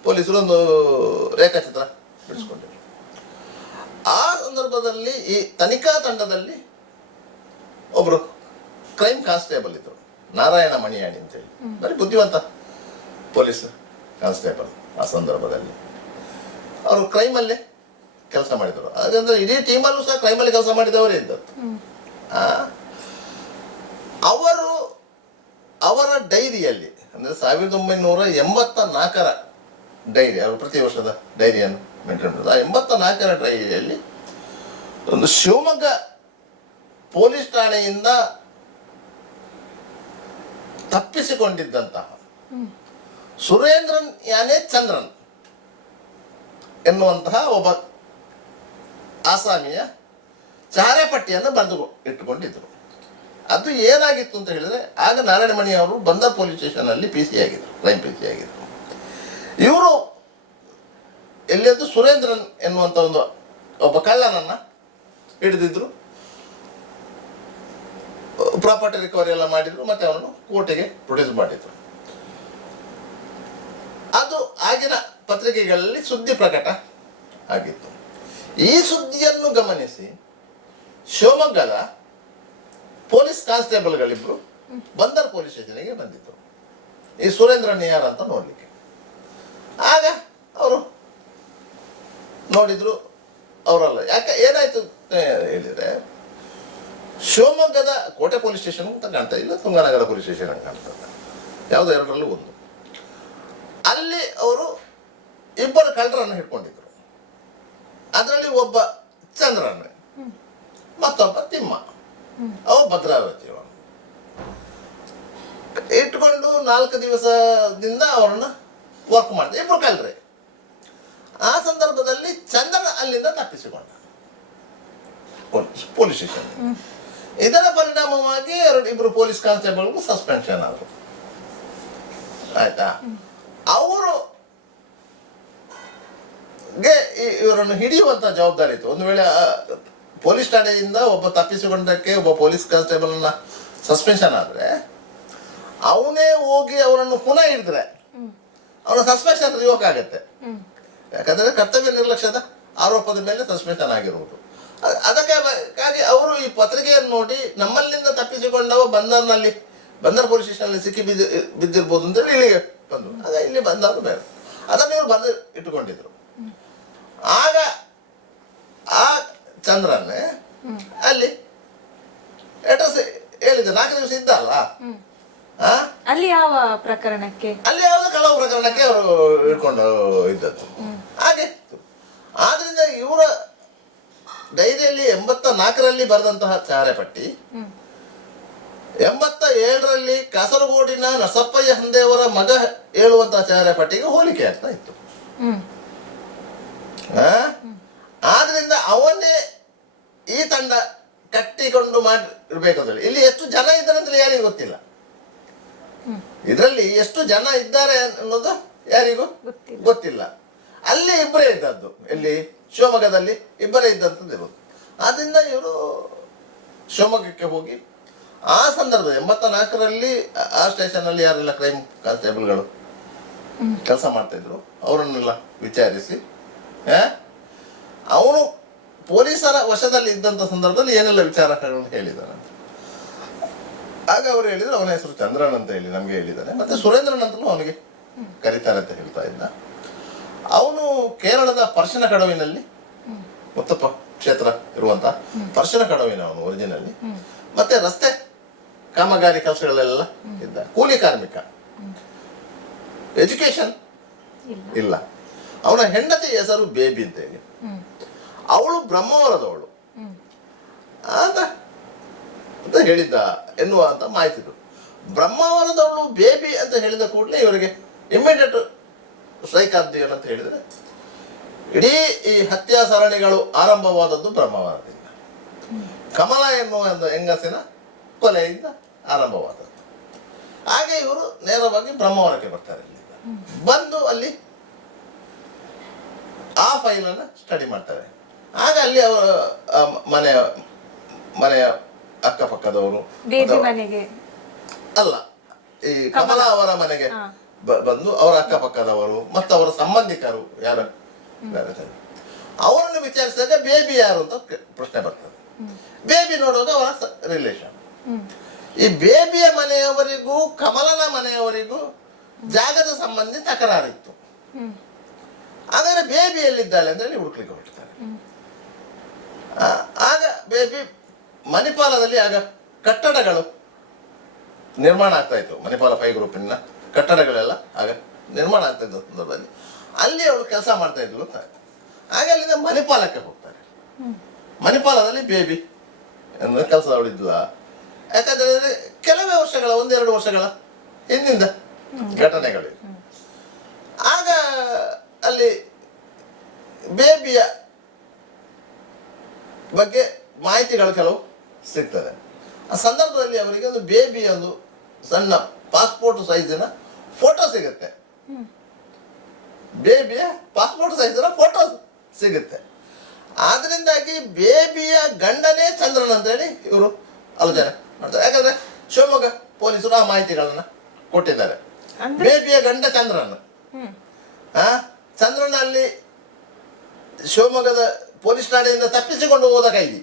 ಪೊಲೀಸರು ಒಂದು ರೇಖಾಚಿತ್ರ ಬಿಡಿಸ್ಕೊಂಡಿದ್ರು. ಆ ಸಂದರ್ಭದಲ್ಲಿ ಈ ತನಿಖಾ ತಂಡದಲ್ಲಿ ಒಬ್ರು ಕ್ರೈಮ್ ಕಾನ್ಸ್ಟೇಬಲ್ ಇದ್ರು, ನಾರಾಯಣ ಮಣಿಯಾಣಿ ಅಂತೇಳಿ, ಬರೀ ಬುದ್ಧಿವಂತ ಪೊಲೀಸ್ ಕಾನ್ಸ್ಟೇಬಲ್. ಆ ಸಂದರ್ಭದಲ್ಲಿ ಅವರು ಕ್ರೈಮಲ್ಲೇ ಕೆಲಸ ಮಾಡಿದರು. ಹಾಗಂದ್ರೆ ಇಡೀ ಟೀಮಲ್ಲೂ ಸಹ ಕ್ರೈಮಲ್ಲಿ ಕೆಲಸ ಮಾಡಿದವರೇ ಇದ್ದದ್ದು. ಅವರು ಅವರ ಡೈರಿಯಲ್ಲಿ, ಅಂದರೆ 1984ರ ಡೈರಿ, ಅವರು ಪ್ರತಿ ವರ್ಷದ ಡೈರಿಯನ್ನು ಮೇಂಟೈನ್ ಮಾಡಿದ್ರು. ಆ 84ರ ಡೈರಿಯಲ್ಲಿ ಒಂದು ಶಿವಮೊಗ್ಗ ಪೊಲೀಸ್ ಠಾಣೆಯಿಂದ ತಪ್ಪಿಸಿಕೊಂಡಿದ್ದಂತಹ ಸುರೇಂದ್ರನ್ ಯಾನೆ ಚಂದ್ರನ್ ಎನ್ನುವಂತಹ ಒಬ್ಬ ಆಸಾಮಿಯ ಚಾರೆ ಪಟ್ಟಿಯನ್ನು ಬರೆದು ಇಟ್ಟುಕೊಂಡಿದ್ರು. ಅದು ಏನಾಗಿತ್ತು ಅಂತ ಹೇಳಿದ್ರೆ, ಆಗ ನಾರಾಯಣಮಣಿ ಅವರು ಬಂದರ್ ಪೊಲೀಸ್ ಸ್ಟೇಷನಲ್ಲಿ PC ಆಗಿದ್ರು, ಕ್ರೈಮ್ PC ಆಗಿದ್ರು. ಇವರು ಎಲ್ಲಿಯದ್ದು ಸುರೇಂದ್ರನ್ ಎನ್ನುವಂಥ ಒಬ್ಬ ಕಳ್ಳನನ್ನ ಹಿಡಿದಿದ್ರು, ಪ್ರಾಪರ್ಟಿ ರಿಕವರಿ ಎಲ್ಲ ಮಾಡಿದ್ರು, ಮತ್ತೆ ಅವನು ಕೋರ್ಟಿಗೆ ಪ್ರೊಡ್ಯೂಸ್ ಮಾಡಿದ್ರು. ಅದು ಆಗಿನ ಪತ್ರಿಕೆಗಳಲ್ಲಿ ಸುದ್ದಿ ಪ್ರಕಟ ಆಗಿತ್ತು. ಈ ಸುದ್ದಿಯನ್ನು ಗಮನಿಸಿ ಶಿವಮೊಗ್ಗದ ಪೊಲೀಸ್ ಕಾನ್ಸ್ಟೇಬಲ್ಗಳಿಬ್ರು ಬಂದರ್ ಪೊಲೀಸ್ ಸ್ಟೇಷನ್ಗೆ ಬಂದಿದ್ರು ಈ ಸುರೇಂದ್ರನ್ ಯಾರಂತ ನೋಡ್ಲಿಕ್ಕೆ. ಆಗ ಅವರು ನೋಡಿದ್ರು, ಅವರಲ್ಲ. ಯಾಕೆ ಏನಾಯ್ತು ಹೇಳಿದ್ರೆ, ಶಿವಮೊಗ್ಗದ ಕೋಟೆ ಪೊಲೀಸ್ ಸ್ಟೇಷನ್ ಅಂತ ಕಾಣ್ತಾ ಇಲ್ಲ, ತುಂಗನಗರ ಪೊಲೀಸ್ ಸ್ಟೇಷನ್ ಅಂತ ಕಾಣ್ತದೆ, ಯಾವುದೋ ಎರಡರಲ್ಲೂ ಒಂದು. ಅಲ್ಲಿ ಅವರು ಇಬ್ಬರು ಕಳ್ಳರನ್ನು ಹಿಡ್ಕೊಂಡಿದ್ರು. ಅದರಲ್ಲಿ ಒಬ್ಬ ಚಂದ್ರನ್, ಮತ್ತೊಬ್ಬ ತಿಮ್ಮ, ಅವ ಭದ್ರಾವತಿ ಇಟ್ಕೊಂಡು 4 ದಿವಸದಿಂದ ಅವರನ್ನ ವರ್ಕ್ ಮಾಡಿದೆ, ಇಬ್ರು ಕಳ್ಳರೆ. ಆ ಸಂದರ್ಭದಲ್ಲಿ ಚಂದ್ರನ್ ಅಲ್ಲಿಂದ ತಪ್ಪಿಸಿಕೊಂಡ ಪೊಲೀಸ್ ಸ್ಟೇಷನ್. ಇದರ ಪರಿಣಾಮವಾಗಿ ಇಬ್ರು ಪೊಲೀಸ್ ಕಾನ್ಸ್ಟೇಬಲ್ಗೂ ಸಸ್ಪೆನ್ಷನ್ ಆದರು. ಆಯ್ತಾ? ಅವರು ಇವರನ್ನು ಹಿಡಿಯುವಂತ ಜವಾಬ್ದಾರಿ ಇತ್ತು. ಒಂದು ವೇಳೆ ಪೊಲೀಸ್ ಠಾಣೆಯಿಂದ ಒಬ್ಬ ತಪ್ಪಿಸಿಕೊಂಡಕ್ಕೆ ಒಬ್ಬ ಪೊಲೀಸ್ ಕಾನ್ಸ್ಟೇಬಲ್ ನ ಸಸ್ಪೆನ್ಷನ್ ಆದ್ರೆ, ಅವನೇ ಹೋಗಿ ಅವರನ್ನು ಪುನಃ ಹಿಡಿದ್ರೆ ಅವನ ಸಸ್ಪೆನ್ಷನ್ ರಿವೋಕ್ ಆಗತ್ತೆ. ಯಾಕಂದ್ರೆ ಕರ್ತವ್ಯ ನಿರ್ಲಕ್ಷ್ಯದ ಆರೋಪದ ಮೇಲೆ ಸಸ್ಪೆನ್ಷನ್ ಆಗಿರುವುದು. ಅದಕ್ಕಾಗಿ ಅವರು ಈ ಪತ್ರಿಕೆಯನ್ನು ನೋಡಿ ನಮ್ಮಲ್ಲಿಂದ ತಪ್ಪಿಸಿಕೊಂಡವ ಬಂದರ್ ಪೊಲೀಸ್ ಸ್ಟೇಷನ್ ಸಿಕ್ಕಿ ಬಿದ್ದಿರ್ಬೋದು ಅಂತೇಳಿ ಇಲ್ಲಿಗೆ ಬಂದರು. ಆಗ ಇಲ್ಲಿ ಬಂದವರು ಬೇರೆ, ಅದನ್ನು ಇವರು ಬರೆದು ಇಟ್ಟುಕೊಂಡಿದ್ರು. ಆಗ ಆ ಚಂದ್ರನ್ನೇ ಅಲ್ಲಿ ಅಡ್ರೆಸ್ ಹೇಳಿದ 4 ದಿವಸ ಇದ್ದ ಅಲ್ಲ, ಅಲ್ಲಿ ಯಾವ ಪ್ರಕರಣಕ್ಕೆ, ಅಲ್ಲಿ ಯಾವುದೋ ಕಳವು ಪ್ರಕರಣಕ್ಕೆ ಅವರು ಇಟ್ಕೊಂಡು ಇದ್ದದ್ದು. ಹಾಗೆ ಆದ್ರಿಂದ ಇವರ ಡೈರಿಯಲ್ಲಿ 84ರಲ್ಲಿ ಬರೆದಂತಹ ಚಾರೆ ಪಟ್ಟಿ 87ರಲ್ಲಿ ಕಾಸರಗೋಡಿನ ನಸಪ್ಪಯ್ಯ ಹಂದೇವರ ಮಗ ಹೇಳುವಂತಹ ಚಾರೆ ಪಟ್ಟಿಗೆ ಹೋಲಿಕೆ ಆಗ್ತಾ ಇತ್ತು. ಆದ್ರಿಂದ ಅವನ್ನೇ ಈ ತಂಡ ಕಟ್ಟಿಕೊಂಡು ಮಾಡಿರ್ಬೇಕಂತೇಳಿ. ಇಲ್ಲಿ ಎಷ್ಟು ಜನ ಇದ್ದಾರೆ ಅಂತ ಯಾರಿಗೂ ಗೊತ್ತಿಲ್ಲ. ಇದರಲ್ಲಿ ಎಷ್ಟು ಜನ ಇದ್ದಾರೆ ಅನ್ನೋದು ಯಾರಿಗೂ ಗೊತ್ತಿಲ್ಲ. ಅಲ್ಲಿ ಇಬ್ಬರೇ ಇದ್ದದ್ದು, ಇಲ್ಲಿ ಶಿವಮೊಗ್ಗದಲ್ಲಿ ಇಬ್ಬರೇ ಇದ್ದಂಥದ್ದು ಇರೋದು. ಆದ್ರಿಂದ ಇವರು ಶಿವಮೊಗ್ಗಕ್ಕೆ ಹೋಗಿ ಆ ಸಂದರ್ಭದಲ್ಲಿ 84ರಲ್ಲಿ ಆ ಸ್ಟೇಷನ್ನಲ್ಲಿ ಯಾರೆಲ್ಲ ಕ್ರೈಮ್ ಕಾನ್ಸ್ಟೇಬಲ್ಗಳು ಕೆಲಸ ಮಾಡ್ತಾ ಇದ್ರು ಅವರನ್ನೆಲ್ಲ ವಿಚಾರಿಸಿ, ಅವನು ಪೊಲೀಸರ ವಶದಲ್ಲಿ ಇದ್ದಂಥ ಸಂದರ್ಭದಲ್ಲಿ ಏನೆಲ್ಲ ವಿಚಾರಗಳನ್ನು ಹೇಳಿದ್ದಾನೆ. ಆಗ ಅವರು ಹೇಳಿದ್ರು, ಅವನ ಹೆಸರು ಚಂದ್ರನ್ ಅಂತ ಹೇಳಿ ನಮಗೆ ಹೇಳಿದ್ದಾನೆ, ಮತ್ತೆ ಸುರೇಂದ್ರನ್ ಅಂತಲೂ ಅವನಿಗೆ ಕರೀತಾರೆ ಅಂತ ಹೇಳ್ತಾ ಇದ್ದ. ಅವನು ಕೇರಳದ ಪರ್ಶಿನ ಕಡವಿನಲ್ಲಿ, ಮುತ್ತಪ್ಪ ಕ್ಷೇತ್ರ ಇರುವಂತ ಪರ್ಶಿನ ಕಡವಿನ ಅವನು ಒರಿಜಿನಲ್ಲಿ. ಮತ್ತೆ ರಸ್ತೆ ಕಾಮಗಾರಿ ಕೆಲಸಗಳೆಲ್ಲ ಇದ್ದ, ಕೂಲಿ ಕಾರ್ಮಿಕ, ಎಜುಕೇಶನ್ ಇಲ್ಲ. ಅವನ ಹೆಂಡತಿ ಹೆಸರು ಬೇಬಿ ಅಂತ ಹೇಳಿ, ಅವಳು ಬ್ರಹ್ಮಾವರದವಳು ಅಂತ ಹೇಳಿದ್ದ ಎನ್ನುವಂತ ಮಾಹಿತಿಗಳು. ಬ್ರಹ್ಮಾವರದವಳು ಬೇಬಿ ಅಂತ ಹೇಳಿದ ಕೂಡಲೇ ಇವರಿಗೆ ಇಮಿಡಿಯೇಟ್ ಸ್ಟ್ರೈಕ್ ಆದ್ದು ಏನಂತ ಹೇಳಿದ್ರೆ, ಇಡೀ ಈ ಹತ್ಯಾ ಸರಣಿಗಳು ಆರಂಭವಾದದ್ದು ಬ್ರಹ್ಮಾವರದಿಂದ, ಕಮಲ ಎನ್ನುವ ಹೆಂಗಸಿನ ಕೊಲೆಯಿಂದ ಆರಂಭವಾದದ್ದು. ಹಾಗೆ ಇವರು ನೇರವಾಗಿ ಬ್ರಹ್ಮಾವರಕ್ಕೆ ಬರ್ತಾರೆ. ಬಂದು ಅಲ್ಲಿ ಆ ಫೈಲನ್ನು ಸ್ಟಡಿ ಮಾಡ್ತಾರೆ. ಆಗ ಅಲ್ಲಿ ಅವರ ಮನೆಯ ಅಕ್ಕಪಕ್ಕದವರು ಅಲ್ಲ, ಈ ಕಮಲಾ ಅವರ ಮನೆಗೆ ಬಂದು ಅವರ ಅಕ್ಕಪಕ್ಕದವರು ಮತ್ತು ಅವರ ಸಂಬಂಧಿಕರು ಯಾರು ಅವರನ್ನು ವಿಚಾರಿಸಿದಾಗ ಬೇಬಿ ಯಾರು ಅಂತ ಪ್ರಶ್ನೆ ಬರ್ತದೆ. ಬೇಬಿ ನೋಡುವಾಗ ಅವರ ರಿಲೇಷನ್. ಈ ಬೇಬಿಯ ಮನೆಯವರಿಗೂ ಕಮಲನ ಮನೆಯವರಿಗೂ ಜಾಗದ ಸಂಬಂಧಿ ತಕರಾರಿತ್ತು. ಆದರೆ ಬೇಬಿ ಎಲ್ಲಿದ್ದಾಳೆ ಅಂತ ಹೇಳಿ ಹುಡುಕ್ಲಿಕ್ಕೆ ಹೊರಡ್ತಾರೆ. ಆಗ ಬೇಬಿ ಮಣಿಪಾಲದಲ್ಲಿ ಆಗ ಕಟ್ಟಡಗಳು ನಿರ್ಮಾಣ ಆಗ್ತಾ ಇತ್ತು. ಮಣಿಪಾಲ 5 ಗ್ರೂಪಿನ ಕಟ್ಟಡಗಳೆಲ್ಲ ಆಗ ನಿರ್ಮಾಣ ಆಗ್ತಾ ಇದ್ದ ಸಂದರ್ಭದಲ್ಲಿ ಅಲ್ಲಿ ಅವಳು ಕೆಲಸ ಮಾಡ್ತಾ ಇದ್ಲು ಅಂತ. ಆಗ ಅಲ್ಲಿಂದ ಮಣಿಪಾಲಕ್ಕೆ ಹೋಗ್ತಾರೆ. ಮಣಿಪಾಲದಲ್ಲಿ ಬೇಬಿ ಎಂದು ಕೆಲಸದವಳಿದ್ಲ. ಯಾಕಂದ್ರೆ ಕೆಲವೇ ವರ್ಷಗಳ 1-2 ವರ್ಷಗಳ ಹಿಂದಿಂದ ಘಟನೆಗಳು. ಆಗ ಅಲ್ಲಿ ಬೇಬಿಯ ಬಗ್ಗೆ ಮಾಹಿತಿಗಳು ಕೆಲವು ಸಿಗ್ತದೆ. ಆ ಸಂದರ್ಭದಲ್ಲಿ ಅವರಿಗೆ ಒಂದು ಬೇಬಿಯ ಒಂದು ಸಣ್ಣ ಪಾಸ್ಪೋರ್ಟ್ ಸೈಜಿನ ಫೋಟೋ ಸಿಗುತ್ತೆ. ಬೇಬಿಯ ಪಾಸ್ಪೋರ್ಟ್ ಸೈಜಿನ ಫೋಟೋ ಸಿಗುತ್ತೆ. ಆದ್ರಿಂದಾಗಿ ಬೇಬಿಯ ಗಂಡನೇ ಚಂದ್ರನ್ ಅಂತೇಳಿ ಇವರು ಆಲೋಚನೆ ಮಾಡ್ತಾರೆ. ಯಾಕಂದ್ರೆ ಶಿವಮೊಗ್ಗ ಪೊಲೀಸರು ಆ ಮಾಹಿತಿಗಳನ್ನ ಕೊಟ್ಟಿದ್ದಾರೆ. ಬೇಬಿಯ ಗಂಡ ಚಂದ್ರನ್. ಚಂದ್ರನ ಅಲ್ಲಿ ಶಿವಮೊಗ್ಗದ ಪೊಲೀಸ್ ಠಾಣೆಯಿಂದ ತಪ್ಪಿಸಿಕೊಂಡು ಹೋದ ಕೈದಿ.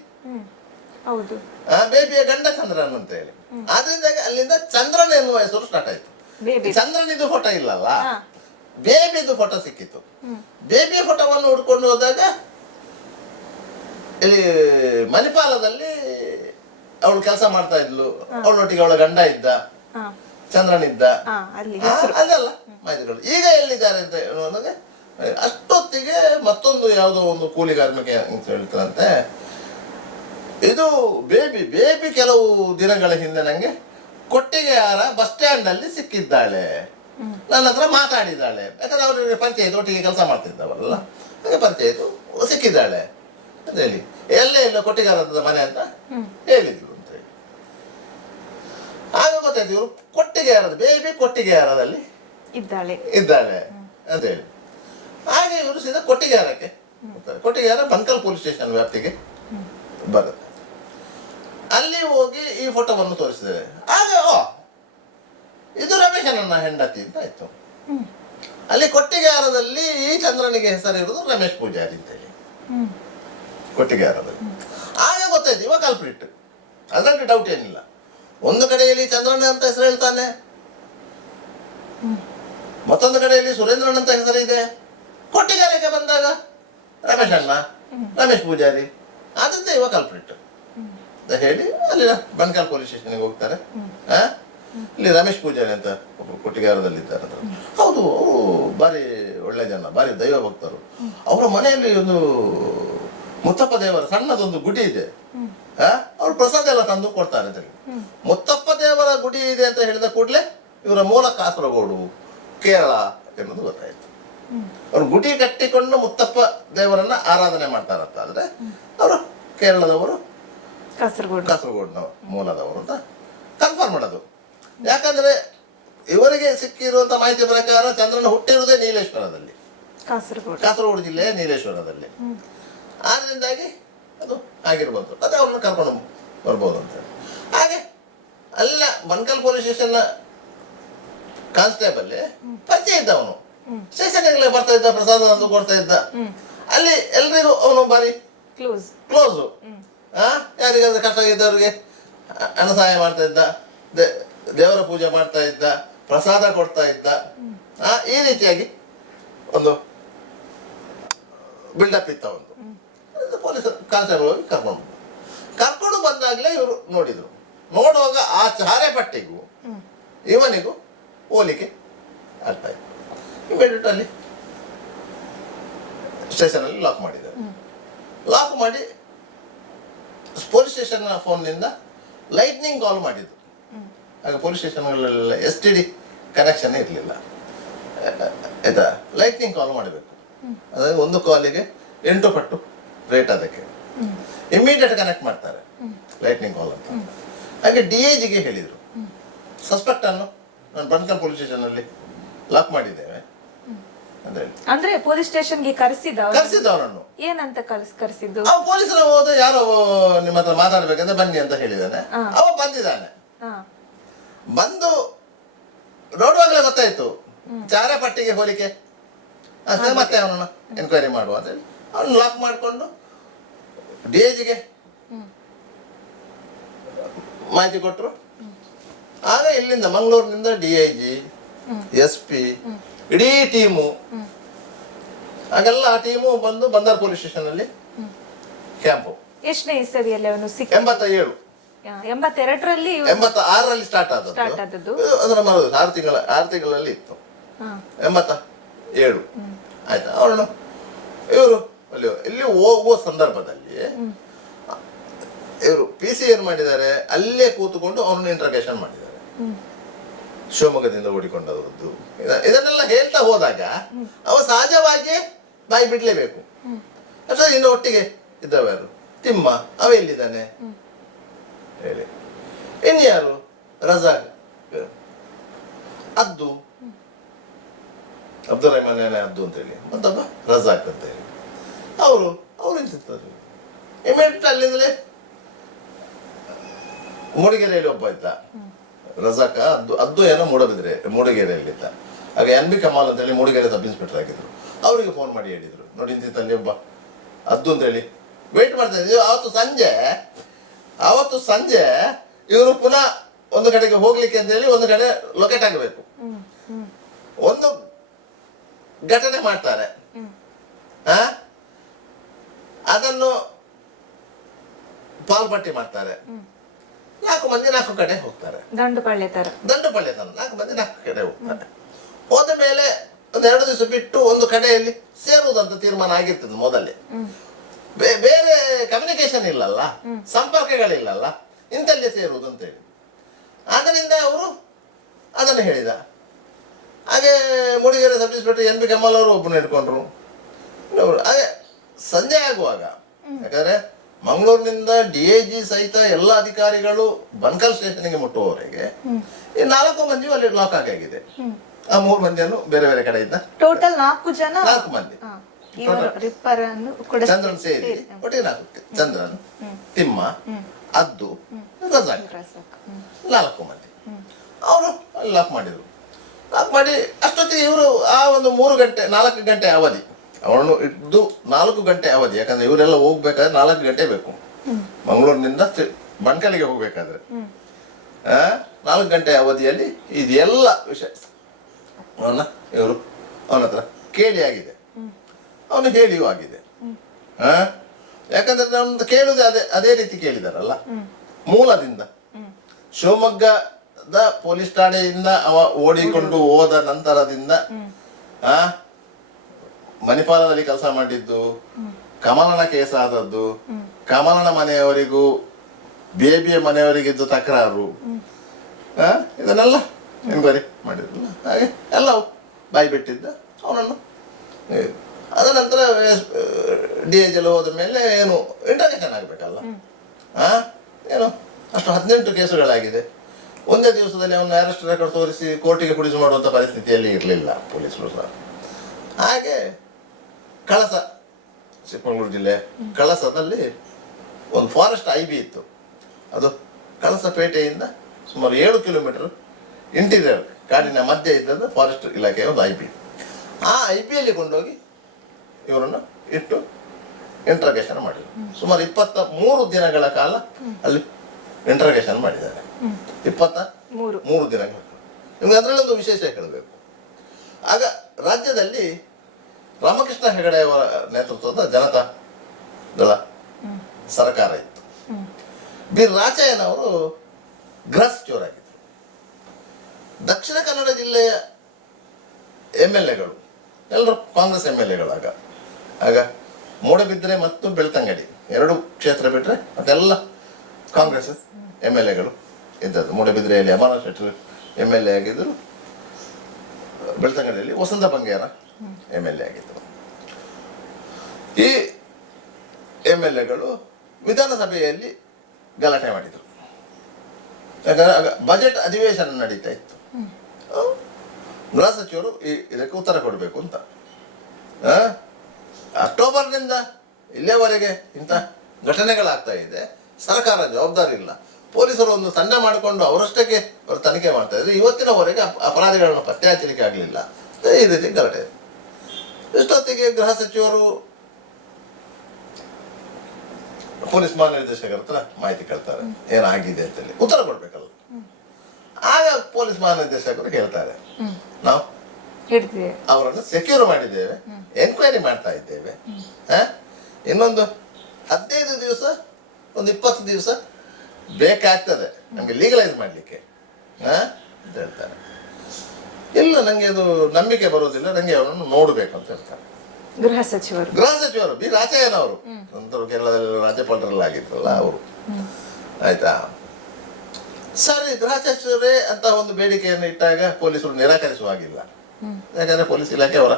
ಬೇಬಿಯ ಗಂಡ ಚಂದ್ರನ್ ಅಂತ ಹೇಳಿ. ಆದ್ರಿಂದಾಗಿ ಅಲ್ಲಿಂದ ಚಂದ್ರನ್ ಎನ್ನುವ ಹೆಸರು ಸ್ಟಾರ್ಟ್ ಆಯ್ತು. ಚಂದ್ರನಿದು ಫೋಟೋ ಇಲ್ಲಲ್ಲ, ಬೇಬಿದು ಫೋಟೋ ಸಿಕ್ಕಿತ್ತು. ಬೇಬಿಯ ಫೋಟೋವನ್ನು ಹುಡ್ಕೊಂಡು ಹೋದಾಗ ಇಲ್ಲಿ ಮಣಿಪಾಲದಲ್ಲಿ ಅವಳು ಕೆಲಸ ಮಾಡ್ತಾ ಇದ್ಲು. ಅವಳೊಟ್ಟಿಗೆ ಅವಳ ಗಂಡ ಇದ್ದ, ಚಂದ್ರನ್ ಇದ್ದ. ಅದಲ್ಲ ಮಾಹಿತಿಗಳು. ಈಗ ಎಲ್ಲಿದ್ದಾರೆ ಅಂತ ಹೇಳುವಾಗ ಅಷ್ಟೊತ್ತಿಗೆ ಮತ್ತೊಂದು ಯಾವುದೋ ಒಂದು ಕೂಲಿ ಕಾರ್ಮಿಕ ಅಂತ ಹೇಳ್ತಾರಂತೆ. ಇದು ಬೇಬಿ ಕೆಲವು ದಿನಗಳ ಹಿಂದೆ ನಂಗೆ ಕೊಟ್ಟಿಗೆಹಾರ ಬಸ್ ಸ್ಟ್ಯಾಂಡ್ ಅಲ್ಲಿ ಸಿಕ್ಕಿದ್ದಾಳೆ, ನನ್ನ ಹತ್ರ ಮಾತಾಡಿದ್ದಾಳೆ. ಯಾಕಂದ್ರೆ ಅವ್ರಿಗೆ ಪರಿಚಯ ಇತ್ತು, ಒಟ್ಟಿಗೆ ಕೆಲಸ ಮಾಡ್ತಿದ್ದವರಲ್ಲ, ಹಾಗೆ ಪರಿಚಯ ಇತ್ತು, ಸಿಕ್ಕಿದ್ದಾಳೆ ಅಂತ ಹೇಳಿ. ಎಲ್ಲ ಕೊಟ್ಟಿಗೆಹಾರದ ಮನೆ ಅಂತ ಹೇಳಿದ್ರು ಅಂತ ಹೇಳಿ. ಆಗ ಗೊತ್ತಾಯ್ತು ಇವರು ಕೊಟ್ಟಿಗೆಹಾರದ ಬೇಬಿ ಕೊಟ್ಟಿಗೆಹಾರದಲ್ಲಿ ಇದ್ದಾಳೆ ಅಂತ ಹೇಳಿ. ಹಾಗೆ ಇವರು ಸೀದಾ ಕೊಟ್ಟಿಗೆಹಾರಕ್ಕೆ ಹೋಗ್ತಾರೆ. ಕೊಟ್ಟಿಗೆಹಾರ ಬನ್ಕಲ್ ಪೊಲೀಸ್ ಸ್ಟೇಷನ್ ವ್ಯಾಪ್ತಿಗೆ ಬರುತ್ತೆ. ಅಲ್ಲಿ ಹೋಗಿ ಈ ಫೋಟೋವನ್ನು ತೋರಿಸಿದ್ದಾರೆ. ಆಗ ಇದು ರಮೇಶನ ಹೆಂಡತಿ ಅಂತ ಆಯ್ತು. ಅಲ್ಲಿ ಕೊಟ್ಟಿಗೆಹಾರದಲ್ಲಿ ಈ ಚಂದ್ರನಿಗೆ ಹೆಸರಿರುವುದು ರಮೇಶ್ ಪೂಜಾರಿ ಅಂತ ಹೇಳಿ ಕೊಟ್ಟಿಗೆಹಾರದಲ್ಲಿ. ಆಗ ಗೊತ್ತಾಯ್ತು ಇವಾಗ ಕಲ್ಪ್ರಿಟ್, ಅದರಲ್ಲಿ ಡೌಟ್ ಏನಿಲ್ಲ. ಒಂದು ಕಡೆಯಲ್ಲಿ ಚಂದ್ರನ ಅಂತ ಹೆಸರು ಹೇಳ್ತಾನೆ, ಮತ್ತೊಂದು ಕಡೆಯಲ್ಲಿ ಸುರೇಂದ್ರನ್ ಅಂತ ಹೆಸರಿದೆ. ಕೊಟ್ಟಿಗೆಹಾರಕ್ಕೆ ಬಂದಾಗ ರಮೇಶ್ ಪೂಜಾರಿ, ಆದ್ರಿಂದ ಇವಾಗ ಕಲ್ಪ್ರಿಟ್ ಅಂತ ಹೇಳಿ ಅಲ್ಲಿ ಬನ್ಕಲ್ ಪೊಲೀಸ್ ಸ್ಟೇಷನ್ಗೆ ಹೋಗ್ತಾರೆ. ಇಲ್ಲಿ ರಮೇಶ್ ಪೂಜಾರಿ ಅಂತ ಕೊಟ್ಟಿಗೆಹಾರದಲ್ಲಿ ಇದ್ದಾರೆ. ಹೌದು, ಅವರು ಭಾರಿ ಒಳ್ಳೆ ಜನ, ಭಾರಿ ದೈವ ಭಕ್ತರು. ಅವರ ಮನೆಯಲ್ಲಿ ಒಂದು ಮುತ್ತಪ್ಪ ದೇವರ ಸಣ್ಣದೊಂದು ಗುಡಿ ಇದೆ. ಅವ್ರು ಪ್ರಸಾದ ಎಲ್ಲ ತಂದು ಕೊಡ್ತಾರೆ ಅಂತ ಹೇಳಿ. ಮುತ್ತಪ್ಪ ದೇವರ ಗುಡಿ ಇದೆ ಅಂತ ಹೇಳಿದ ಕೂಡಲೇ ಇವರ ಮೂಲ ಕಾಸರಗೋಡು, ಕೇರಳ ಎನ್ನುವುದು ಗೊತ್ತಾಯ್ತು. ಅವರು ಗುಡಿ ಕಟ್ಟಿಕೊಂಡು ಮುತ್ತಪ್ಪ ದೇವರನ್ನ ಆರಾಧನೆ ಮಾಡ್ತಾರಂತ. ಆದ್ರೆ ಅವರು ಕೇರಳದವರು, ಕಾಸರಗೋಡಿನ ಮೂಲದವರು ಅಂತ ಕನ್ಫರ್ಮ್ ಮಾಡೋದು. ಯಾಕಂದ್ರೆ ಇವರಿಗೆ ಸಿಕ್ಕಿರುವಂತ ಮಾಹಿತಿ ಪ್ರಕಾರ ಚಂದ್ರನ ಹುಟ್ಟಿರುವುದೇ ನೀಲೇಶ್ವರದಲ್ಲಿ, ಕಾಸರಗೋಡು ಜಿಲ್ಲೆಯ ನೀಲೇಶ್ವರದಲ್ಲಿ. ಆದ್ರಿಂದಾಗಿ ಅದು ಆಗಿರ್ಬೋದು, ಅದೇ ಅವ್ರನ್ನ ಕರ್ಕೊಂಡು ಬರ್ಬೋದು ಅಂತ ಹೇಳಿ. ಹಾಗೆ ಅಲ್ಲ ಬನ್ಕಲ್ ಪೊಲೀಸ್ ಸ್ಟೇಷನ್ ಕಾನ್ಸ್ಟೇಬಲ್ ಪರಿಚಯ ಇದ್ದ. ಅವನು ಸ್ಟೇಷನ್ಗೆ ಬರ್ತಾ ಇದ್ದ, ಪ್ರಸಾದ ತಂದು ಕೊಡ್ತಾ ಇದ್ದ. ಅಲ್ಲಿ ಎಲ್ರಿಗೂ ಅವನು ಬಾರಿ ಕ್ಲೋಸು. ಯಾರಿಗಾದ್ರೆ ಕಷ್ಟ ಇದ್ದವ್ರಿಗೆ ಹಣ ಸಹಾಯ ಮಾಡ್ತಾ ಇದ್ದ, ದೇವರ ಪೂಜೆ ಮಾಡ್ತಾ ಇದ್ದ, ಪ್ರಸಾದ ಕೊಡ್ತಾ ಇದ್ದ. ಈ ರೀತಿಯಾಗಿ ಒಂದು ಬಿಲ್ಡಪ್ ಇತ್ತ ಒಂದು. ಪೊಲೀಸ್ ಕಾನ್ಸ್ಟೇಬಲ್ ಹೋಗಿ ಕರ್ಕೊಂಡು ಬಂದಾಗಲೇ ಇವರು ನೋಡಿದ್ರು. ನೋಡುವಾಗ ಆ ಚಾರೆ ಪಟ್ಟಿಗೂ ಇವನಿಗೂ ಹೋಲಿಕೆ ಆಗ್ತಾ ಇತ್ತು. ಇಮಿಡಿಯೇಟ್ ಅಲ್ಲಿ ಸ್ಟೇಷನ್ ಅಲ್ಲಿ ಲಾಕ್ ಮಾಡಿದ್ದಾರೆ. ಲಾಕ್ ಮಾಡಿ ಪೊಲೀಸ್ ಸ್ಟೇಷನ್ ಫೋನ್ನಿಂದ ಲೈಟ್ನಿಂಗ್ ಕಾಲ್ ಮಾಡಿದ್ದು. ಆಗ ಪೊಲೀಸ್ ಸ್ಟೇಷನ್ಗಳೆಲ್ಲ STD ಕನೆಕ್ಷನ್ ಇರಲಿಲ್ಲ. ಆಯ್ತಾ, ಲೈಟ್ನಿಂಗ್ ಕಾಲ್ ಮಾಡಬೇಕು. ಅದಾಗಿ ಒಂದು ಕಾಲಿಗೆ 8 ಪಟ್ಟು ರೇಟ್. ಅದಕ್ಕೆ ಇಮಿಡಿಯೇಟ್ ಕನೆಕ್ಟ್ ಮಾಡ್ತಾರೆ ಲೈಟ್ನಿಂಗ್ ಕಾಲ್ ಅಂತ. ಹಾಗೆ DIGಗೆ ಹೇಳಿದರು, ಸಸ್ಪೆಕ್ಟ್ ಅನ್ನು ನಾನು ಬನ್ಕಲ್ ಪೊಲೀಸ್ ಸ್ಟೇಷನ್ ಅಲ್ಲಿ ಲಾಕ್ ಮಾಡಿದ್ದೇವೆ ಅಂತ ಹೇಳಿ. ಅಂದ್ರೆ ಪೊಲೀಸ್ ಸ್ಟೇಷನ್ಗೆ ಕರೆಸಿದ್ದವರನ್ನು ಏನಂತ ಕರೆಸಿದ್ದು? ಪೊಲೀಸರ ಹೋದ ಯಾರೋ ನಿಮ್ಮ ಹತ್ರ ಮಾತಾಡ್ಬೇಕಂತ ಬನ್ನಿ ಅಂತ ಹೇಳಿದಾನೆ. ಅವ ಬಂದಿದ್ದಾನೆ. ಬಂದು ನೋಡುವಾಗಲೇ ಗೊತ್ತಾಯ್ತು ಚಾರೆ ಪಟ್ಟಿಗೆ ಹೋಲಿಕೆ. ಮತ್ತೆ ಅವನನ್ನು ಎನ್ಕ್ವೈರಿ ಮಾಡುವ ಅಂತ ಹೇಳಿ ಅವನು ಲಾಕ್ ಮಾಡಿಕೊಂಡು DIGಗೆ ಮಾಹಿತಿ ಕೊಟ್ಟರು. ಆಗ ಇಲ್ಲಿಂದ ಮಂಗಳೂರಿನಿಂದ DIG, SP, ಇಡೀ ಟೀಮು, ಹಾಗೆಲ್ಲ ಆ ಟೀಮು ಬಂದು ಬಂದರ್ ಪೊಲೀಸ್ ಸ್ಟೇಷನ್ ಅಲ್ಲಿ ಕ್ಯಾಂಪು. ಎಷ್ಟನೇ ಇಸವಿಯಲ್ಲಿ ಅವನು 87, 82ರಲ್ಲಿ 86ರಲ್ಲಿ ಸ್ಟಾರ್ಟ್ ಆದದ್ದು. ಅದರ 6 ತಿಂಗಳಲ್ಲಿ ಇತ್ತು. 87 ಆಯ್ತಾ. ಅವನು ಇವರು ಇಲ್ಲಿ ಹೋಗುವ ಸಂದರ್ಭದಲ್ಲಿ ಇವರು ಪಿ ಸಿ ಏನು ಮಾಡಿದ್ದಾರೆ, ಅಲ್ಲೇ ಕೂತುಕೊಂಡು ಅವರನ್ನು ಇಂಟ್ರಗೇಷನ್ ಮಾಡಿದ್ದಾರೆ. ಶಿವಮೊಗ್ಗದಿಂದ ಓಡಿಕೊಂಡವರದ್ದು ಇದನ್ನೆಲ್ಲ ಹೇಳ್ತಾ ಹೋದಾಗ ಅವ ಸಹಜವಾಗಿ ಬಾಯಿ ಬಿಡ್ಲೇಬೇಕು. ಅಥವಾ ಇನ್ನು ಒಟ್ಟಿಗೆ ಇದ್ದವರು ತಿಮ್ಮ ಅವ ಎಲ್ಲಿದ್ದಾನೆ ಹೇಳಿ, ಇನ್ಯಾರು ರಜಾಕ್, ಅದ್ದು ಅಬ್ದುಲ್ ರಹಮಾನ್ ಅದ್ದು ಅಂತ ಹೇಳಿ, ಮತ್ತೊಬ್ಬ ರಜಾಕ್ ಅಂತ ಹೇಳಿ, ಅವರು ಸಿಗ್ತಾರೆ. ಇಮಿಡಿಯೇಟ್ ಅಲ್ಲಿಂದಲೇ ಮೂಡಿಗೆರೆಯಲ್ಲಿ ಒಬ್ಬ ಇದ್ದ ರಜಾಕ, ಅದ್ದು ಏನೋ ಮೂಡಿಗೆರೆಯಲ್ಲಿದ್ದ. ಆಗ ಎನ್ ಬಿ ಕಮಾಲ್ ಅಂತ ಹೇಳಿ ಮೂಡಿಗೆರೆ ಸಬ್ ಇನ್ಸ್ಪೆಕ್ಟರ್ ಆಗಿದ್ರು. ಅವರಿಗೆ ಫೋನ್ ಮಾಡಿ ಹೇಳಿದ್ರು, ನೋಡಿ ಇಂತಿತ್ತಲ್ಲಿ ಒಬ್ಬ ಅದ್ದು ಅಂತ ಹೇಳಿ ವೇಟ್ ಮಾಡ್ತಾ ಇದ್ದೀವಿ. ಅವತ್ತು ಸಂಜೆ ಇವರು ಪುನಃ ಒಂದು ಕಡೆಗೆ ಹೋಗ್ಲಿಕ್ಕೆ ಅಂತ ಹೇಳಿ ಒಂದು ಕಡೆ ಲೊಕೇಟ್ ಆಗಬೇಕು. ಒಂದು ಘಟನೆ ಮಾಡ್ತಾರೆ, ಅದನ್ನು ಪಾಲ್ಪಟ್ಟಿ ಮಾಡ್ತಾರೆ. 4 ಮಂದಿ 4 ಕಡೆ ಹೋಗ್ತಾರೆ. ದಂಡುಪಳ್ಳಿ ತರ 4 ಮಂದಿ 4 ಕಡೆ ಹೋಗ್ತಾರೆ. ಹೋದ ಮೇಲೆ ಒಂದು 2 ದಿವಸ ಬಿಟ್ಟು ಒಂದು ಕಡೆಯಲ್ಲಿ ಸೇರುವುದಂತ ತೀರ್ಮಾನ ಆಗಿರ್ತದೆ. ಮೊದಲೇ ಬೇರೆ ಕಮ್ಯುನಿಕೇಶನ್ ಇಲ್ಲಲ್ಲ, ಸಂಪರ್ಕಗಳಿಲ್ಲಲ್ಲ, ಇಂಥಲ್ಲೇ ಸೇರುವುದು ಅಂತ ಹೇಳಿ. ಆದ್ದರಿಂದ ಅವರು ಅದನ್ನು ಹೇಳಿದ. ಹಾಗೆ Mudigere sub inspector N B Kamal ಅವರು ಒಬ್ಬನ ಇಟ್ಕೊಂಡ್ರು. ಹಾಗೆ ಸಂಜೆ ಆಗುವಾಗ, ಯಾಕಂದ್ರೆ ಮಂಗಳೂರಿನಿಂದ DIG ಸಹಿತ ಎಲ್ಲ ಅಧಿಕಾರಿಗಳು ಬನ್ಕಲ್ ಸ್ಟೇಷನ್ಗೆ ಮುಟ್ಟುವವರೆಗೆ ಈ 4 ಮಂದಿ ಅಲ್ಲಿ ಲಾಕ್ ಆಗಿದೆ. ಆ 3 ಮಂದಿಯನ್ನು ಬೇರೆ ಬೇರೆ ಕಡೆ ಇದ್ದ ಟೋಟಲ್ 4 ಮಂದಿ ಚಂದ್ರನ್ ಸೇರಿ ಒಟ್ಟಿಗೆ 4, ಚಂದ್ರನ್, ತಿಮ್ಮ, ಅದ್ದು, ರಜಾಕ್ 4 ಮಂದಿ ಅವರು ಅಲ್ಲಿ ಲಾಕ್ ಮಾಡಿದ್ರು. ಲಾಕ್ ಮಾಡಿ ಅಷ್ಟೊತ್ತಿಗೆ ಇವರು ಆ ಒಂದು 4 ಗಂಟೆ ಅವಧಿ ಅವನು ಇದ್ದು 4 ಗಂಟೆ ಅವಧಿ, ಯಾಕಂದ್ರೆ ಇವರೆಲ್ಲ ಹೋಗ್ಬೇಕಾದ್ರೆ 4 ಗಂಟೆ ಬೇಕು ಮಂಗಳೂರಿನಿಂದ ಬಣ್ಕಲಿಗೆ ಹೋಗ್ಬೇಕಾದ್ರೆ. 4 ಗಂಟೆ ಅವಧಿಯಲ್ಲಿ ಇದೆಲ್ಲ ವಿಷಯ ಇವರು ಅವನ ಹತ್ರ ಕೇಳಿ ಆಗಿದೆ, ಅವನು ಹೇಳಿಯೂ ಆಗಿದೆ. ಯಾಕಂದ್ರೆ ನಮ್ದು ಕೇಳುದು ಅದೇ ರೀತಿ ಕೇಳಿದಾರಲ್ಲ ಮೂಲದಿಂದ. ಶಿವಮೊಗ್ಗದ ಪೊಲೀಸ್ ಠಾಣೆಯಿಂದ ಅವ ಓಡಿಕೊಂಡು ಹೋದ ನಂತರದಿಂದ ಮಣಿಪಾಲದಲ್ಲಿ ಕೆಲಸ ಮಾಡಿದ್ದು, ಕಮಲನ ಕೇಸ್ ಆದದ್ದು, ಕಮಲನ ಮನೆಯವರಿಗೂ ಬೇಬಿಯ ಮನೆಯವರಿಗಿದ್ದು ತಕರಾರು, ಇದನ್ನೆಲ್ಲ ಎನ್ಕ್ವೈರಿ ಮಾಡಿದ್ರಲ್ಲ. ಹಾಗೆ ಎಲ್ಲ ಬಾಯಿ ಬಿಟ್ಟಿದ್ದ ಅವನನ್ನು. ಅದ ನಂತರ DIG ಹೋದ ಮೇಲೆ ಏನು ಇಂಟರ್ಗೇಷನ್ ಆಗಬೇಕಲ್ಲ, ಏನು ಅಷ್ಟು 18 ಕೇಸುಗಳಾಗಿದೆ. ಒಂದೇ ದಿವಸದಲ್ಲಿ ಅವನ ಅರೆಸ್ಟ್ ರೆಕಾರ್ಡ್ ತೋರಿಸಿ ಕೋರ್ಟಿಗೆ ಪುಡಿಸು ಮಾಡುವಂಥ ಪರಿಸ್ಥಿತಿಯಲ್ಲಿ ಇರಲಿಲ್ಲ ಪೊಲೀಸರು ಸಹ. ಹಾಗೆ ಕಳಸ, ಚಿಕ್ಕಮಗಳೂರು ಜಿಲ್ಲೆ ಕಳಸದಲ್ಲಿ ಒಂದು ಫಾರೆಸ್ಟ್ IB ಇತ್ತು. ಅದು ಕಳಸಪೇಟೆಯಿಂದ ಸುಮಾರು 7 ಕಿಲೋಮೀಟರ್ ಇಂಟೀರಿಯರ್ ಕಾಡಿನ ಮಧ್ಯೆ ಇದ್ದದ್ದು ಫಾರೆಸ್ಟ್ ಇಲಾಖೆಯ ಒಂದು IB. ಆ IBಯಲ್ಲಿ ಕೊಂಡೋಗಿ ಇವರನ್ನು ಇಟ್ಟು ಇಂಟ್ರಗೇಷನ್ ಮಾಡಿದರು. ಸುಮಾರು 23 ದಿನಗಳ ಕಾಲ ಅಲ್ಲಿ ಇಂಟ್ರಗೇಷನ್ ಮಾಡಿದ್ದಾರೆ. 23 ದಿನಗಳ. ನಿಮ್ಗೆ ಅದರಲ್ಲೊಂದು ವಿಶೇಷ ಹೇಳಬೇಕು. ಆಗ ರಾಜ್ಯದಲ್ಲಿ ರಾಮಕೃಷ್ಣ ಹೆಗಡೆಯವರ ನೇತೃತ್ವದ ಜನತಾ ದಳ ಸರ್ಕಾರ ಇತ್ತು. ಬಿ ರಾಚಯ್ಯನವರು ಗೃಹ ಸಚಿವರಾಗಿದ್ದರು. ದಕ್ಷಿಣ ಕನ್ನಡ ಜಿಲ್ಲೆಯ MLAಗಳು ಎಲ್ಲರೂ ಕಾಂಗ್ರೆಸ್ MLAಗಳು. ಆಗ ಮೂಡಬಿದ್ರೆ ಮತ್ತು ಬೆಳ್ತಂಗಡಿ 2 ಕ್ಷೇತ್ರ ಬಿಟ್ಟರೆ ಮತ್ತೆಲ್ಲ ಕಾಂಗ್ರೆಸ್ MLAಗಳು ಇದ್ದದ್ದು. ಮೂಡಬಿದ್ರೆಯಲ್ಲಿ ಅಮರ ಶೆಟ್ಟರ್ MLA ಆಗಿದ್ದರು, ಬೆಳ್ತಂಗಡಿಯಲ್ಲಿ ವಸಂತ ಬಂಗೇರ MLA ಆಗಿದ್ದರು. ಈ MLAಗಳು ವಿಧಾನಸಭೆಯಲ್ಲಿ ಗಲಾಟೆ ಮಾಡಿದರು. ಯಾಕಂದ್ರೆ ಆಗ ಬಜೆಟ್ ಅಧಿವೇಶನ ನಡೀತಾ ಇತ್ತು. ಗೃಹ ಸಚಿವರು ಇದಕ್ಕೆ ಉತ್ತರ ಕೊಡಬೇಕು ಅಂತ. ಅಕ್ಟೋಬರ್ನಿಂದ ಇಲ್ಲಿಯವರೆಗೆ ಇಂಥ ಘಟನೆಗಳಾಗ್ತಾ ಇದೆ, ಸರ್ಕಾರ ಜವಾಬ್ದಾರಿ ಇಲ್ಲ. ಪೊಲೀಸರು ಒಂದು ತಂಡ ಮಾಡಿಕೊಂಡು ಅವರಷ್ಟಕ್ಕೆ ಅವರು ತನಿಖೆ ಮಾಡ್ತಾ ಇದ್ರು. ಇವತ್ತಿನವರೆಗೆ ಅಪರಾಧಿಗಳನ್ನು ಪತ್ತೆ ಹಚ್ಚಲಿಕ್ಕೆ ಆಗಲಿಲ್ಲ. ಈ ರೀತಿ ಗಲಾಟೆ. ಇಷ್ಟೊತ್ತಿಗೆ ಗೃಹ ಸಚಿವರು ಪೊಲೀಸ್ ಮಹಾನಿರ್ದೇಶಕರ ಹತ್ರ ಮಾಹಿತಿ ಕೇಳ್ತಾರೆ, ಏನಾಗಿದೆ ಅಂತೇಳಿ ಉತ್ತರ ಕೊಡ್ಬೇಕಲ್ಲ. ಆಗ ಪೊಲೀಸ್ ಮಹಾನಿರ್ದೇಶಕರು ಹೇಳ್ತಾರೆ, ನಾವು ಅವರನ್ನು ಸೆಕ್ಯೂರ್ ಮಾಡಿದ್ದೇವೆ, ಎನ್ಕ್ವೈರಿ ಮಾಡ್ತಾ ಇದ್ದೇವೆ, ಇನ್ನೊಂದು 15 ದಿವಸ ಒಂದು 20 ದಿವಸ ಬೇಕಾಗ್ತದೆ ನಮಗೆ ಲೀಗಲೈಸ್ ಮಾಡಲಿಕ್ಕೆ ಅಂತ ಹೇಳ್ತಾರೆ. ಇಲ್ಲ, ನನಗೆ ಅದು ನಂಬಿಕೆ ಬರೋದಿಲ್ಲ, ನನಗೆ ಅವನನ್ನು ನೋಡಬೇಕು ಅಂತ ಹೇಳ್ತಾರೆ. ಗೃಹ ಸಚಿವರು ಬಿ ರಾಜಯ್ಯನ್ ಅವರು ನಂತರ ಕೇರಳದಲ್ಲಿ ರಾಜ್ಯಪಾಲರಲ್ಲಾಗಿದ್ರಲ್ಲ ಅವರು. ಆಯ್ತಾ, ಸರಿ ಗೃಹ ಸಚಿವರೇ ಅಂತ ಒಂದು ಬೇಡಿಕೆಯನ್ನು ಇಟ್ಟಾಗ ಪೊಲೀಸರು ನಿರಾಕರಿಸುವ ಹಾಗಿಲ್ಲ. ಯಾಕಂದ್ರೆ ಪೊಲೀಸ್ ಇಲಾಖೆ ಅವರ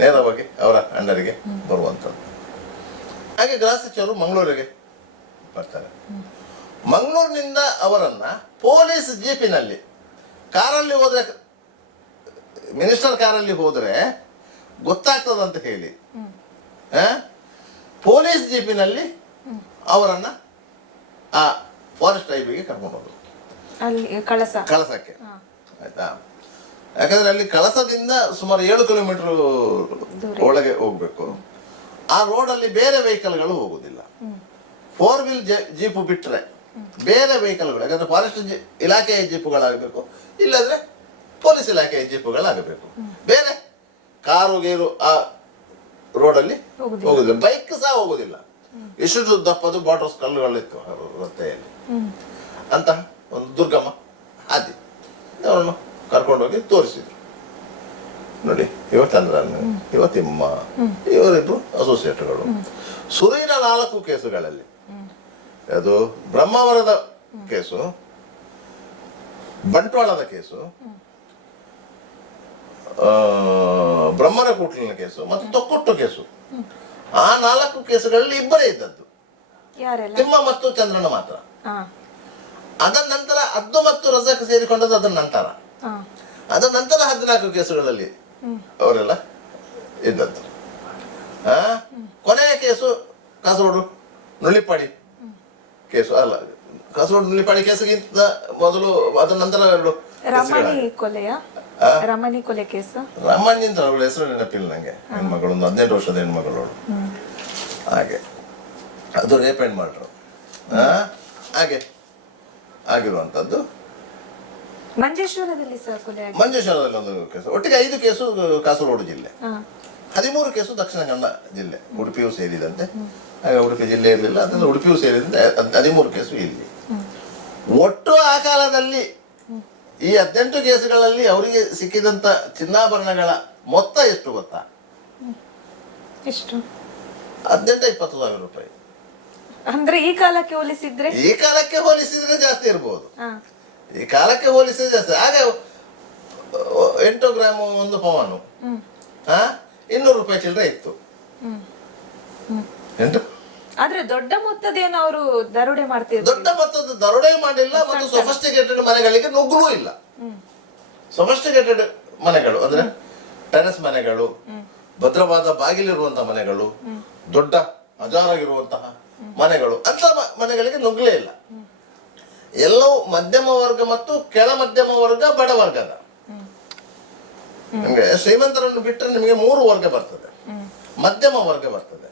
ನೇರವಾಗಿ ಅವರ ಅಂಡರಿಗೆ ಬರುವಂಥದ್ದು. ಹಾಗೆ ಗೃಹ ಸಚಿವರು ಮಂಗಳೂರಿಗೆ ಬರ್ತಾರೆ. ಮಂಗಳೂರಿನಿಂದ ಅವರನ್ನ ಪೊಲೀಸ್ ಜೀಪಿನಲ್ಲಿ, ಕಾರಲ್ಲಿ ಹೋದ್ರೆ, ಮಿನಿಸ್ಟರ್ ಕಾರಲ್ಲಿ ಹೋದ್ರೆ ಗೊತ್ತಾಗ್ತದಂತ ಹೇಳಿ ಪೊಲೀಸ್ ಜೀಪಿನಲ್ಲಿ ಅವರನ್ನ ಆ ಫಾರೆಸ್ಟ್ ಐಬಿಗೆ ಕರ್ಕೊಂಡು ಹೋದ್ರು, ಅಲ್ಲಿ ಕಳಸಕ್ಕೆ. ಆಯ್ತಾ, ಯಾಕಂದ್ರೆ ಅಲ್ಲಿ ಕಳಸದಿಂದ ಸುಮಾರು 7 ಕಿಲೋಮೀಟರ್ ಒಳಗೆ ಹೋಗ್ಬೇಕು. ಆ ರೋಡಲ್ಲಿ ಬೇರೆ ವೆಹಿಕಲ್ಗಳು ಹೋಗುದಿಲ್ಲ. 4 ವೀಲ್ ಜೀಪು ಬಿಟ್ರೆ ಬೇರೆ ವೆಹಿಕಲ್ಗಳು, ಯಾಕಂದ್ರೆ ಫಾರೆಸ್ಟ್ ಇಲಾಖೆಯ ಜೀಪುಗಳಾಗಬೇಕು, ಇಲ್ಲಂದ್ರೆ ಪೊಲೀಸ್ ಇಲಾಖೆಯ ಜೀಪುಗಳಾಗಬೇಕು. ಬೇರೆ ಕಾರು ಗೀರು ಆ ರೋಡಲ್ಲಿ ಹೋಗುದಿಲ್ಲ. ಬೈಕ್ ಸಹ ಹೋಗುದಿಲ್ಲ. ಇಷ್ಟು ದಪ್ಪದು ಬಾಟರ್ಸ್ ಕಲ್ಲುಗಳಿತ್ತು ರಸ್ತೆಯಲ್ಲಿ. ಅಂತ ಒಂದು ದುರ್ಗಮ ಹಾದಿ ಅವರನ್ನು ಕರ್ಕೊಂಡೋಗಿ ತೋರಿಸಿದ್ರು. ನೋಡಿ, ಇವತ್ತಂದ್ರನ್, ಇವತ್ತಿಮ್ಮ, ಇವರಿಬ್ರು ಅಸೋಸಿಯೇಟ್ಗಳು. ಸುರೀನ 4 ಕೇಸುಗಳಲ್ಲಿ, ಅದು ಬ್ರಹ್ಮಾವರದ ಕೇಸು, ಬಂಟ್ವಾಳದ ಕೇಸು, ಬ್ರಹ್ಮರ ಕೂಟ್ಲಿನ ಕೇಸು ಮತ್ತು ತೊಕ್ಕೊಟ್ಟು ಕೇಸು, ಆ 4 ಕೇಸುಗಳಲ್ಲಿ ಇಬ್ಬರೇ ಇದ್ದದ್ದು, ತಿಮ್ಮ ಮತ್ತು ಚಂದ್ರನ ಮಾತ್ರ. ಅದರ ನಂತರ ಅದ್ದು ಮತ್ತು ರಜಾಕ್ ಸೇರಿಕೊಂಡದ್ದು ಅದರ ನಂತರ. ಅದರ ನಂತರ 14 ಕೇಸುಗಳಲ್ಲಿ ಅವರೆಲ್ಲ ಇದ್ದದ್ದು. ಕೊನೆಯ ಕೇಸು ಕಾಸರಗೋಡು ನುಳ್ಳಿಪಾಡಿ ಕೇಸು, ಅಲ್ಲ, ಕಾಸರಗೋಡು ನುಳ್ಳಿಪಾಡಿ ಕೇಸಿಗಿಂತ ಮೊದಲು, ಅದರ ನಂತರ 2 ರಮಣಿ ಕೊಲೆ ಕೇಸು. ರಮಣಿ ಅಂತ ಅವಳ ಹೆಸರು ನೆನಪಿಲ್ಲ ನಂಗೆ. ಹೆಣ್ಮಗಳು, ಒಂದು 18 ವರ್ಷದ ಹೆಣ್ಮಗಳು. ಹಾಗೆ ಅದು ರೇಪ್ ಅಂಡ್ ಮರ್ಡರ್ ಹಾಗೆ ಆಗಿರುವಂಥದ್ದು. ಮಂಜೇಶ್ವರದಲ್ಲಿ ಒಂದು ಕೇಸು. ಒಟ್ಟಿಗೆ 5 ಕೇಸು ಕಾಸರಗೋಡು ಜಿಲ್ಲೆ, 13 ಕೇಸು ದಕ್ಷಿಣ ಕನ್ನಡ ಜಿಲ್ಲೆ, ಉಡುಪಿಯೂ ಸೇರಿದಂತೆ. ಹಾಗೆ ಉಡುಪಿ ಜಿಲ್ಲೆ ಇರಲಿಲ್ಲ, ಅದರಿಂದ ಉಡುಪಿಯೂ ಸೇರಿದಂತೆ 13 ಕೇಸು ಇಲ್ಲಿ. ಒಟ್ಟು ಆ ಕಾಲದಲ್ಲಿ ಈ 18 ಕೇಸುಗಳಲ್ಲಿ ಅವರಿಗೆ ಸಿಕ್ಕಿದಂತ ಚಿನ್ನಾಭರಣಗಳ ಮೊತ್ತ ಎಷ್ಟು ಗೊತ್ತಾ? ಎಷ್ಟು? 18-20 ಸಾವಿರ ರೂಪಾಯಿ. ಅಂದ್ರೆ ಈ ಕಾಲಕ್ಕೆ ಹೋಲಿಸಿದ್ರೆ ಜಾಸ್ತಿ ಇರ್ಬೋದು. ಈ ಕಾಲಕ್ಕೆ ಹೋಲಿಸಿದ್ರೆ ಜಾಸ್ತಿ. ಆಗ 8 ಗ್ರಾಮ್ ಒಂದು ಪವನು 200 ರೂಪಾಯಿ ಚಿಲ್ಲರೆ ಇತ್ತು. 8. ಆದ್ರೆ ದೊಡ್ಡ ಮೊತ್ತದೇನು ಅವರು ದರೋಡೆ ಮಾಡ್ತಿದ್ರು? ದೊಡ್ಡ ಮೊತ್ತದ ದರೋಡೆ ಮಾಡಿಲ್ಲ, ಮತ್ತು ಸೊಫಿಸ್ಟಿಕೇಟೆಡ್ ಮನೆಗಳಿಗೆ ನುಗ್ಗಲೂ ಇಲ್ಲ. ಸೊಫಿಸ್ಟಿಕೇಟೆಡ್ ಮನೆಗಳು ಅಂದ್ರೆ ಟೆರೆಸ್ ಮನೆಗಳು, ಭದ್ರವಾದ ಬಾಗಿಲಿರುವಂತಹ ಮನೆಗಳು, ದೊಡ್ಡ ಅಜಾರಾಗಿರುವಂತಹ ಮನೆಗಳು, ಅಂತ ಮನೆಗಳಿಗೆ ನುಗ್ಗಲೇ ಇಲ್ಲ. ಎಲ್ಲವೂ ಮಧ್ಯಮ ವರ್ಗ ಮತ್ತು ಕೆಳ ಮಧ್ಯಮ ವರ್ಗ, ಬಡ ವರ್ಗದ. ನಿಮಗೆ ಶ್ರೀಮಂತರನ್ನು ಬಿಟ್ಟರೆ ನಿಮಗೆ 3 ವರ್ಗ ಬರ್ತದೆ. ಮಧ್ಯಮ ವರ್ಗ ಬರ್ತದೆ,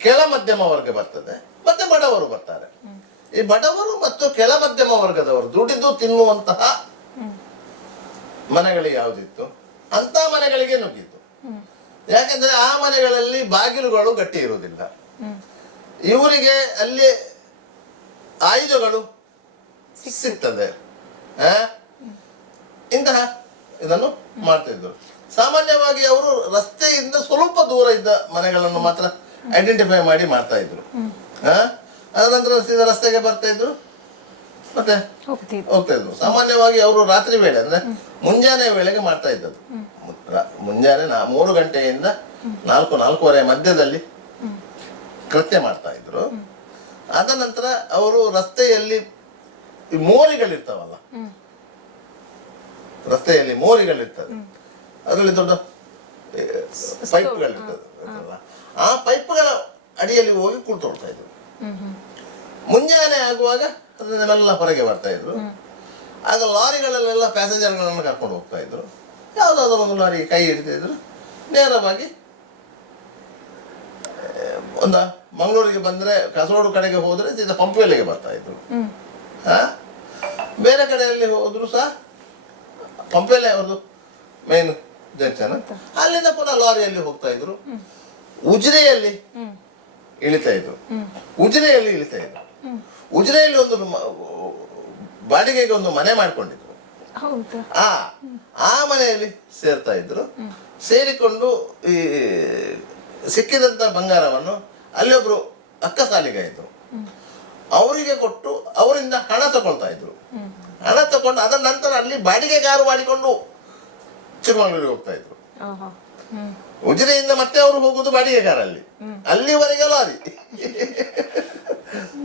ಕೆಳ ಮಧ್ಯಮ ವರ್ಗ ಬರ್ತದೆ, ಮತ್ತೆ ಬಡವರು ಬರ್ತಾರೆ. ಈ ಬಡವರು ಮತ್ತು ಕೆಳ ಮಧ್ಯಮ ವರ್ಗದವರು ದುಡಿದು ತಿನ್ನುವಂತಹ ಮನೆಗಳಿಗೆ ಯಾವುದಿತ್ತು ಅಂತ ಮನೆಗಳಿಗೆ ನುಗ್ಗಿತ್ತು. ಯಾಕಂದ್ರೆ ಆ ಮನೆಗಳಲ್ಲಿ ಬಾಗಿಲುಗಳು ಗಟ್ಟಿ ಇರುವುದಿಲ್ಲ. ಇವರಿಗೆ ಅಲ್ಲಿ ಆಯುಧಗಳು ಸಿಗ್ತದೆ. ಇಂತಹ ಇದನ್ನು ಮಾಡ್ತಿದ್ರು. ಸಾಮಾನ್ಯವಾಗಿ ಅವರು ರಸ್ತೆಯಿಂದ ಸ್ವಲ್ಪ ದೂರ ಇದ್ದ ಮನೆಗಳನ್ನು ಮಾತ್ರ ಐಡೆಂಟಿಫೈ ಮಾಡಿ ಮಾಡ್ತಾ ಇದ್ರು. ಅದ ನಂತರ ಸೀದಾ ರಸ್ತೆಗೆ ಬರ್ತಾ ಇದ್ರು, ಮತ್ತೆ ಹೋಗ್ತಾ ಇದ್ರು. ಸಾಮಾನ್ಯವಾಗಿ ಅವರು ರಾತ್ರಿ ವೇಳೆ ಅಂದ್ರೆ ಮುಂಜಾನೆ ವೇಳೆಗೆ ಮಾಡ್ತಾ ಇದ್ದದ್ದು. ಮುಂಜಾನೆ 3 ಗಂಟೆಯಿಂದ 4-4:30 ಮಧ್ಯದಲ್ಲಿ ಕೃತ್ಯ ಮಾಡ್ತಾ ಇದ್ರು. ಅದ ನಂತರ ಅವರು ರಸ್ತೆಯಲ್ಲಿ ಮೋರಿಗಳಿರ್ತಾವಲ್ಲ, ರಸ್ತೆಯಲ್ಲಿ ಮೋರಿಗಳಿರ್ತದೆ, ಅದರಲ್ಲಿ ದೊಡ್ಡ ಪೈಪ್ಗಳಿರ್ತದೆ. ಆ ಪೈಪ್ಗಳ ಅಡಿಯಲ್ಲಿ ಹೋಗಿ ಕುಳಿತುಕೊಳ್ತಾ ಇದ್ರು. ಮುಂಜಾನೆ ಆಗುವಾಗ ಅದನ್ನೆಲ್ಲ ಹೊರಗೆ ಬರ್ತಾ ಇದ್ರು. ಆಗ ಲಾರಿಗಳಲ್ಲೆಲ್ಲ ಪ್ಯಾಸೆಂಜರ್ಗಳನ್ನು ಕರ್ಕೊಂಡು ಹೋಗ್ತಾ ಇದ್ರು. ಯಾವುದಾದ್ರೂ ಒಂದು ಲಾರಿಗೆ ಕೈ ಹಿಡಿತಾ ಇದ್ರು. ನೇರವಾಗಿ ಒಂದು ಮಂಗಳೂರಿಗೆ ಬಂದ್ರೆ, ಕಾಸರಗೋಡು ಕಡೆಗೆ ಹೋದ್ರೆ ಸೀದಾ ಪಂಪವೆಲ್ಲಿಗೆ ಬರ್ತಾ ಇದ್ರು. ಬೇರೆ ಕಡೆಯಲ್ಲಿ ಹೋದ್ರು ಸಹ ಪಂಪವೆಲೆ ಅವ್ರದ್ದು ಮೇನ್ ಜಂಕ್ಷನ್. ಅಲ್ಲಿಂದ ಪುನಃ ಲಾರಿಯಲ್ಲಿ ಹೋಗ್ತಾ ಇದ್ರು. ಉಜಿರೆಯಲ್ಲಿ ಇಳಿತಾ ಇದ್ರು. ಉಜಿರೆಯಲ್ಲಿ ಒಂದು ಬಾಡಿಗೆಗೆ ಒಂದು ಮನೆ ಮಾಡ್ಕೊಂಡಿದ್ರು. ಆ ಮನೆಯಲ್ಲಿ ಸೇರ್ತಾ ಇದ್ರು. ಸೇರಿಕೊಂಡು ಈ ಸಿಕ್ಕಿದಂಥ ಬಂಗಾರವನ್ನು ಅಲ್ಲಿ ಒಬ್ರು ಅಕ್ಕ ಸಾಲಿಗ ಇದ್ರು, ಅವರಿಗೆ ಕೊಟ್ಟು ಅವರಿಂದ ಹಣ ತಗೊಳ್ತಾ ಇದ್ರು. ಹಣ ತಗೊಂಡು ಅದರ ನಂತರ ಅಲ್ಲಿ ಬಾಡಿಗೆ ಕಾರು ಮಾಡಿಕೊಂಡು ಚಿಕ್ಕಮಗಳೂರಿಗೆ ಹೋಗ್ತಾ ಇದ್ರು. ಉಜಿರೆಯಿಂದ ಮತ್ತೆ ಅವರು ಹೋಗುದು ಬಾಡಿಗೆ ಕಾರಲ್ಲಿ, ಅಲ್ಲಿವರೆಗೆ ಲಾರಿ.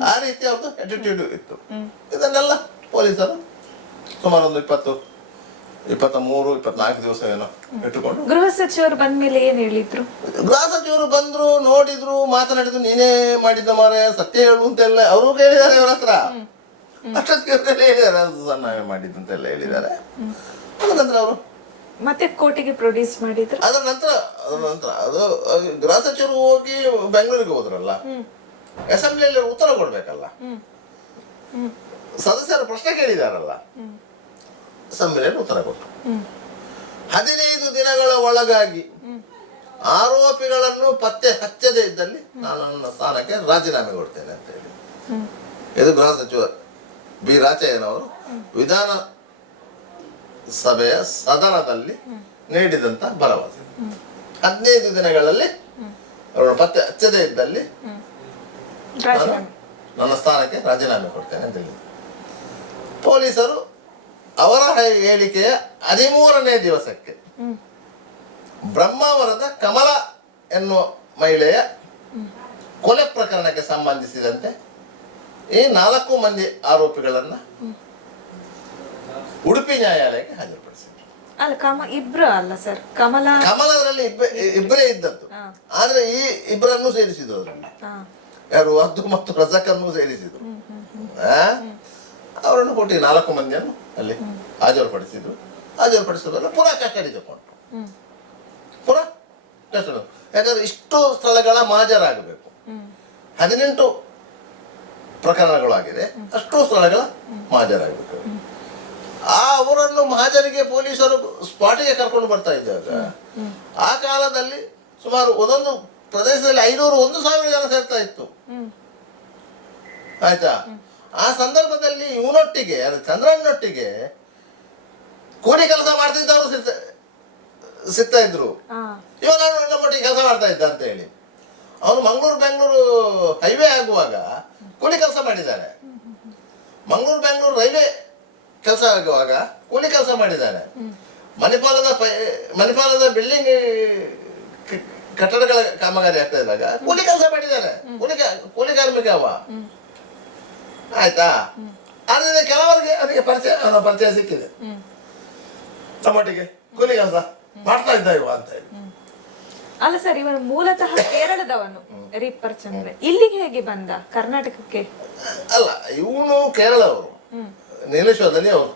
ಆ ರೀತಿ ಅವ್ರದ್ದು ಅಟಿಟ್ಯೂಡ್ ಇತ್ತು. ಇದನ್ನೆಲ್ಲ ಪೊಲೀಸರು ಸುಮಾರು ಒಂದು 23-24 ದಿವಸ ಏನೋ ಇಟ್ಟುಕೊಂಡು. ಗೃಹ ಸಚಿವರು ಬಂದ ಮೇಲೆ ಏನ್ ಹೇಳಿದ್ರು? ಗೃಹ ಸಚಿವರು ಬಂದ್ರು, ನೋಡಿದ್ರು, ಮಾತನಾಡಿದ್ರು. ನೀನೇ ಮಾಡಿದ್ದ ಮಾರ, ಸತ್ಯ ಹೇಳು ಅಂತೆಲ್ಲ ಅವರು ಹೇಳಿದ್ದಾರೆ ಅವ್ರ ಹತ್ರ. ಅಷ್ಟೊತ್ತಿಗೆ ಹೇಳಿದ್ದಾರೆ, ಅದು ಸಣ್ಣ ಮಾಡಿದ್ದು ಅಂತೆಲ್ಲ ಹೇಳಿದ್ದಾರೆ. ಅದ ನಂತರ ಅವರು ಮತ್ತೆ ಕೋರ್ಟಿಗೆ ಪ್ರೊಡ್ಯೂಸ್ ಮಾಡಿದ್ರು. ಅದರ ನಂತರ ಅದು ಗೃಹ ಸಚಿವರು ಹೋಗಿ ಬೆಂಗಳೂರಿಗೆ ಹೋದ್ರಲ್ಲ, ಅಸೆಂಬ್ಲಿಯಲ್ಲಿ ಉತ್ತರ ಕೊಡ್ಬೇಕಲ್ಲ, ಸದಸ್ಯರು ಪ್ರಶ್ನೆ ಕೇಳಿದಾರಲ್ಲ, ಅಸೆಂಬ್ಲಿಯಲ್ಲಿ ಉತ್ತರ ಕೊಟ್ಟರು. 15 ದಿನಗಳ ಒಳಗಾಗಿ ಆರೋಪಿಗಳನ್ನು ಪತ್ತೆ ಹಚ್ಚದೇ ಇದ್ದಲ್ಲಿ ನಾನು ನನ್ನ ಸ್ಥಾನಕ್ಕೆ ರಾಜೀನಾಮೆ ಕೊಡ್ತೇನೆ ಅಂತ ಹೇಳಿ ಇದು ಗೃಹ ಸಚಿವ ಬಿ ರಾಚಯ್ಯನವರು ವಿಧಾನ ಸಭೆಯ ಸದನದಲ್ಲಿ ನೀಡಿದಂತ ಭರವಸೆ. 15 ದಿನಗಳಲ್ಲಿ ಅವರು ಪತ್ತೆ ಹಚ್ಚದೇ ಇದ್ದಲ್ಲಿ ನನ್ನ ಸ್ಥಾನಕ್ಕೆ ರಾಜೀನಾಮೆ ಕೊಡ್ತೇನೆ ಅಂತ ಹೇಳಿ ಪೊಲೀಸರು ಅವರ ಹೇಳಿಕೆಯ 13ನೇ ದಿವಸಕ್ಕೆ ಬ್ರಹ್ಮಾವರದ ಕಮಲ ಎನ್ನುವ ಮಹಿಳೆಯ ಕೊಲೆ ಪ್ರಕರಣಕ್ಕೆ ಸಂಬಂಧಿಸಿದಂತೆ ಈ 4 ಮಂದಿ ಆರೋಪಿಗಳನ್ನ ಉಡುಪಿ ನ್ಯಾಯಾಲಯಕ್ಕೆ ಹಾಜರುಪಡಿಸಿದ್ರು. ಅಲ್ಲ, ಇಬ್ರು ಅಲ್ಲ ಸರ್, ಕಮಲದಲ್ಲಿ ಇಬ್ಬರೇ ಇದ್ದದ್ದು. ಆದ್ರೆ ಈ ಇಬ್ಬರನ್ನು ಸೇರಿಸಿದ್ರು ಅದರಲ್ಲಿ, ಯಾರು ಅದ್ದು ಮತ್ತು ರಜಕನ್ನು ಸೇರಿಸಿದ್ರು. ಅವರನ್ನು ಕೊಟ್ಟು 4 ಮಂದಿಯನ್ನು ಅಲ್ಲಿ ಹಾಜರುಪಡಿಸಿದ್ರು. ಹಾಜರುಪಡಿಸಿದ್ರಲ್ಲ ಪುನಃ ಕಸ್ಟಡಿ ತಗೊಂಡ್ರು. ಪುನಃ ಕಸ್ಟಡಿ, ಯಾಕಂದ್ರೆ ಇಷ್ಟು ಸ್ಥಳಗಳ ಹಾಜರಾಗಬೇಕು. 18 ಪ್ರಕರಣಗಳು ಆಗಿದೆ, ಅಷ್ಟು ಸ್ಥಳಗಳ ಹಾಜರಾಗಬೇಕು. ಅವರನ್ನು ಹಾಜರಿಗೆ ಪೊಲೀಸರು ಸ್ಪಾಟಿಗೆ ಕರ್ಕೊಂಡು ಬರ್ತಾ ಇದ್ದಾಗ ಆ ಕಾಲದಲ್ಲಿ ಸುಮಾರು ಒಂದೊಂದು ಪ್ರದೇಶದಲ್ಲಿ 500-1000 ಜನ ಸೇರ್ತಾ ಇತ್ತು. ಆಯ್ತಾ? ಆ ಸಂದರ್ಭದಲ್ಲಿ ಇವನೊಟ್ಟಿಗೆ, ಚಂದ್ರನ್ನೊಟ್ಟಿಗೆ ಕೂಲಿ ಕೆಲಸ ಮಾಡ್ತಿದ್ದವರು ಸಿಗ್ತಾ ಇದ್ರು. ಇವಾಗ ನಮ್ಮೊಟ್ಟಿಗೆ ಕೆಲಸ ಮಾಡ್ತಾ ಇದ್ದ ಅಂತ ಹೇಳಿ ಅವನು ಬೆಂಗಳೂರು ಹೈವೇ ಆಗುವಾಗ ಕೂಲಿ ಕೆಲಸ ಮಾಡಿದ್ದಾರೆ. ಬೆಂಗಳೂರು ರೈಲ್ವೆ ಕೆಲಸ ಆಗುವಾಗ ಕೂಲಿ ಕೆಲಸ ಮಾಡಿದ್ದಾರೆ. ಮಣಿಪಾಲದ ಬಿಲ್ಡಿಂಗ್ ಕಟ್ಟಡಗಳ ಕಾಮಗಾರಿ ಆಗ್ತಾ ಇದ್ದಾಗ ಕೂಲಿ ಕೆಲಸ ಮಾಡಿದ್ದಾರೆ. ಕೂಲಿ ಕಾರ್ಮಿಕ ಅವ. ಆಯ್ತಾ? ಆದ್ರೆ ಕೆಲವರಿಗೆ ಅದಕ್ಕೆ ಪರಿಚಯ ಸಿಕ್ಕಿದೆ. ನಮ್ಮೊಟ್ಟಿಗೆ ಕೂಲಿ ಕೆಲಸ ಮಾಡ್ತಾ ಇದ್ದ ಇವ ಅಂತ ಹೇಳಿ. ಅಲ್ಲ ಸರ್, ಇವನು ಮೂಲತಃ ಕೇರಳದವನು ರಿಪ್ಪರ್ ಚಂದ್ರ. ಇಲ್ಲಿಗೆ ಹೇಗೆ ಬಂದ ಕರ್ನಾಟಕಕ್ಕೆ? ಅಲ್ಲ, ಇವನು ಕೇರಳವರು, ನೀಲೇಶ್ವರದಲ್ಲಿ ಅವರು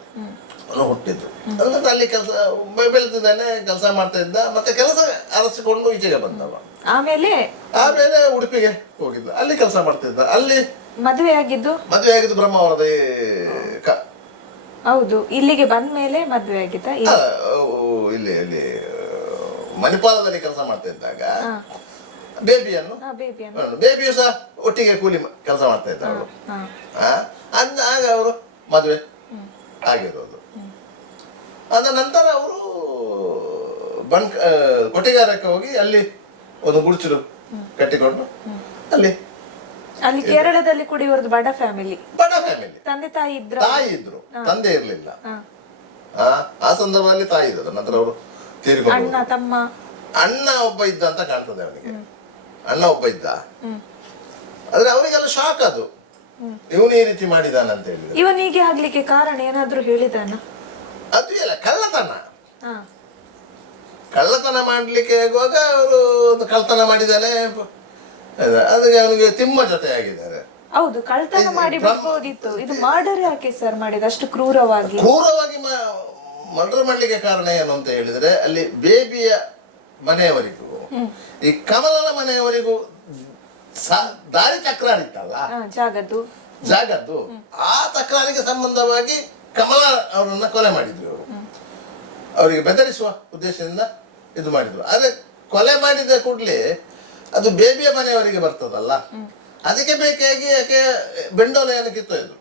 ಹುಟ್ಟಿದ್ರು. ಅಂದ್ರೆ ಅಲ್ಲಿ ಕೆಲಸ ಬೆಳೆದಿದ್ದಾನೆ, ಕೆಲಸ ಮಾಡ್ತಾ ಇದ್ದ. ಮತ್ತೆ ಕೆಲಸ ಅರಸಿಕೊಂಡು ಈಚೆಗೆ ಬಂದವ. ಆಮೇಲೆ ಉಡುಪಿಗೆ ಹೋಗಿದ್ದ, ಅಲ್ಲಿ ಕೆಲಸ ಮಾಡ್ತಿದ್ದ. ಅಲ್ಲಿ ಮದುವೆ ಆಗಿದ್ದು ಬ್ರಹ್ಮಾವರದ. ಹೌದು, ಇಲ್ಲಿಗೆ ಬಂದ ಮೇಲೆ ಮದುವೆ ಆಗಿದ್ದ. ಇಲ್ಲಿ ಮಣಿಪಾಲದಲ್ಲಿ ಕೆಲಸ ಮಾಡ್ತಾ ಇದ್ದಾಗ ಬೇಬಿಯು ಸಹ ಒಟ್ಟಿಗೆ ಕೂಲಿ ಕೆಲಸ ಮಾಡ್ತಾ ಇದ್ದ ಅವಳು. ಆಗ ಅವರು ಮದುವೆ ಆಗಿರೋದು. ಅದ ನಂತರ ಅವರು ಕೊಟ್ಟಿಗಾರಕ್ಕೆ ಹೋಗಿ ಅಲ್ಲಿ ಒಂದು ಗುಡಿಸಲು ಕಟ್ಟಿಕೊಂಡು ಅಲ್ಲಿ ಕೇರಳದಲ್ಲಿ ಕೂಡ ಇವರದ್ದು ಬಡ ಫ್ಯಾಮಿಲಿ. ತಂದೆ ತಾಯಿ ಇದ್ರು, ತಂದೆ ಇರ್ಲಿಲ್ಲ. ಆ ಸಂದರ್ಭದಲ್ಲಿ ತಾಯಿ ಇದ್ರು. ನಂತರ ಅವರು ತೀರಿಕೊಂಡು ಅಣ್ಣ ಒಬ್ಬ ಇದ್ದ ಅಂತ ಕಾಣ್ತದೆ ಅವನಿಗೆ. ಅಣ್ಣ ಒಬ್ಬ ಇದ್ದ. ಆದ್ರೆ ಅವರಿಗೆಲ್ಲ ಶಾಕ್ ಅದು, ಇವನು ಈ ರೀತಿ ಮಾಡಿದಾನ ಅಂತ ಹೇಳಿ. ಇವನಿಗೆ ಆಗ್ಲಿಕ್ಕೆ ಕಾರಣ ಏನಾದ್ರೂ ಹೇಳಿದಾನ? ಅದು ಇಲ್ಲ, ಕಳ್ಳತನ ಮಾಡ್ಲಿಕ್ಕೆ ಆಗುವಾಗ ಅವರು ಒಂದು ಕಳ್ಳತನ ಮಾಡಿದಾನೆ. ಅದಕ್ಕೆ ಅವನಿಗೆ ತಿಮ್ಮ ಜೊತೆ ಆಗಿದ್ದಾರೆ. ಹೌದು, ಕಳ್ಳತನ ಮಾಡಿ ಬಿಡಬಹುದಿತ್ತು. ಇದು ಮರ್ಡರ್ ಯಾಕೆ ಸರ್ ಮಾಡಿದ ಅಷ್ಟು ಕ್ರೂರವಾಗಿ? ಮರ್ಡರ್ ಮಾಡ್ಲಿಕ್ಕೆ ಕಾರಣ ಏನು ಅಂತ ಹೇಳಿದ್ರೆ, ಅಲ್ಲಿ ಬೇಬಿಯ ಮನೆಯವರಿಗೂ ಈ ಕಮಲನ ಮನೆಯವರಿಗೂ ದಾರಿ ತಕರಾರಿತ್ತಲ್ಲ, ಜಾಗದ್ದು. ಆ ತಕರಾರಿಗೆ ಸಂಬಂಧವಾಗಿ ಕಮಲ ಅವರನ್ನ ಕೊಲೆ ಮಾಡಿದ್ರು. ಅವರಿಗೆ ಬೆದರಿಸುವ ಉದ್ದೇಶದಿಂದ ಇದು ಮಾಡಿದ್ರು. ಆದ್ರೆ ಕೊಲೆ ಮಾಡಿದ ಕೂಡಲೇ ಅದು ಬೇಬಿಯ ಮನೆಯವರಿಗೆ ಬರ್ತದಲ್ಲ, ಅದಕ್ಕೆ ಬೇಕಾಗಿ ಯಾಕೆ ಬೆಂಡೋಲೆಯನ್ನು ಕಿತ್ತೊಯ್ದ್ರು.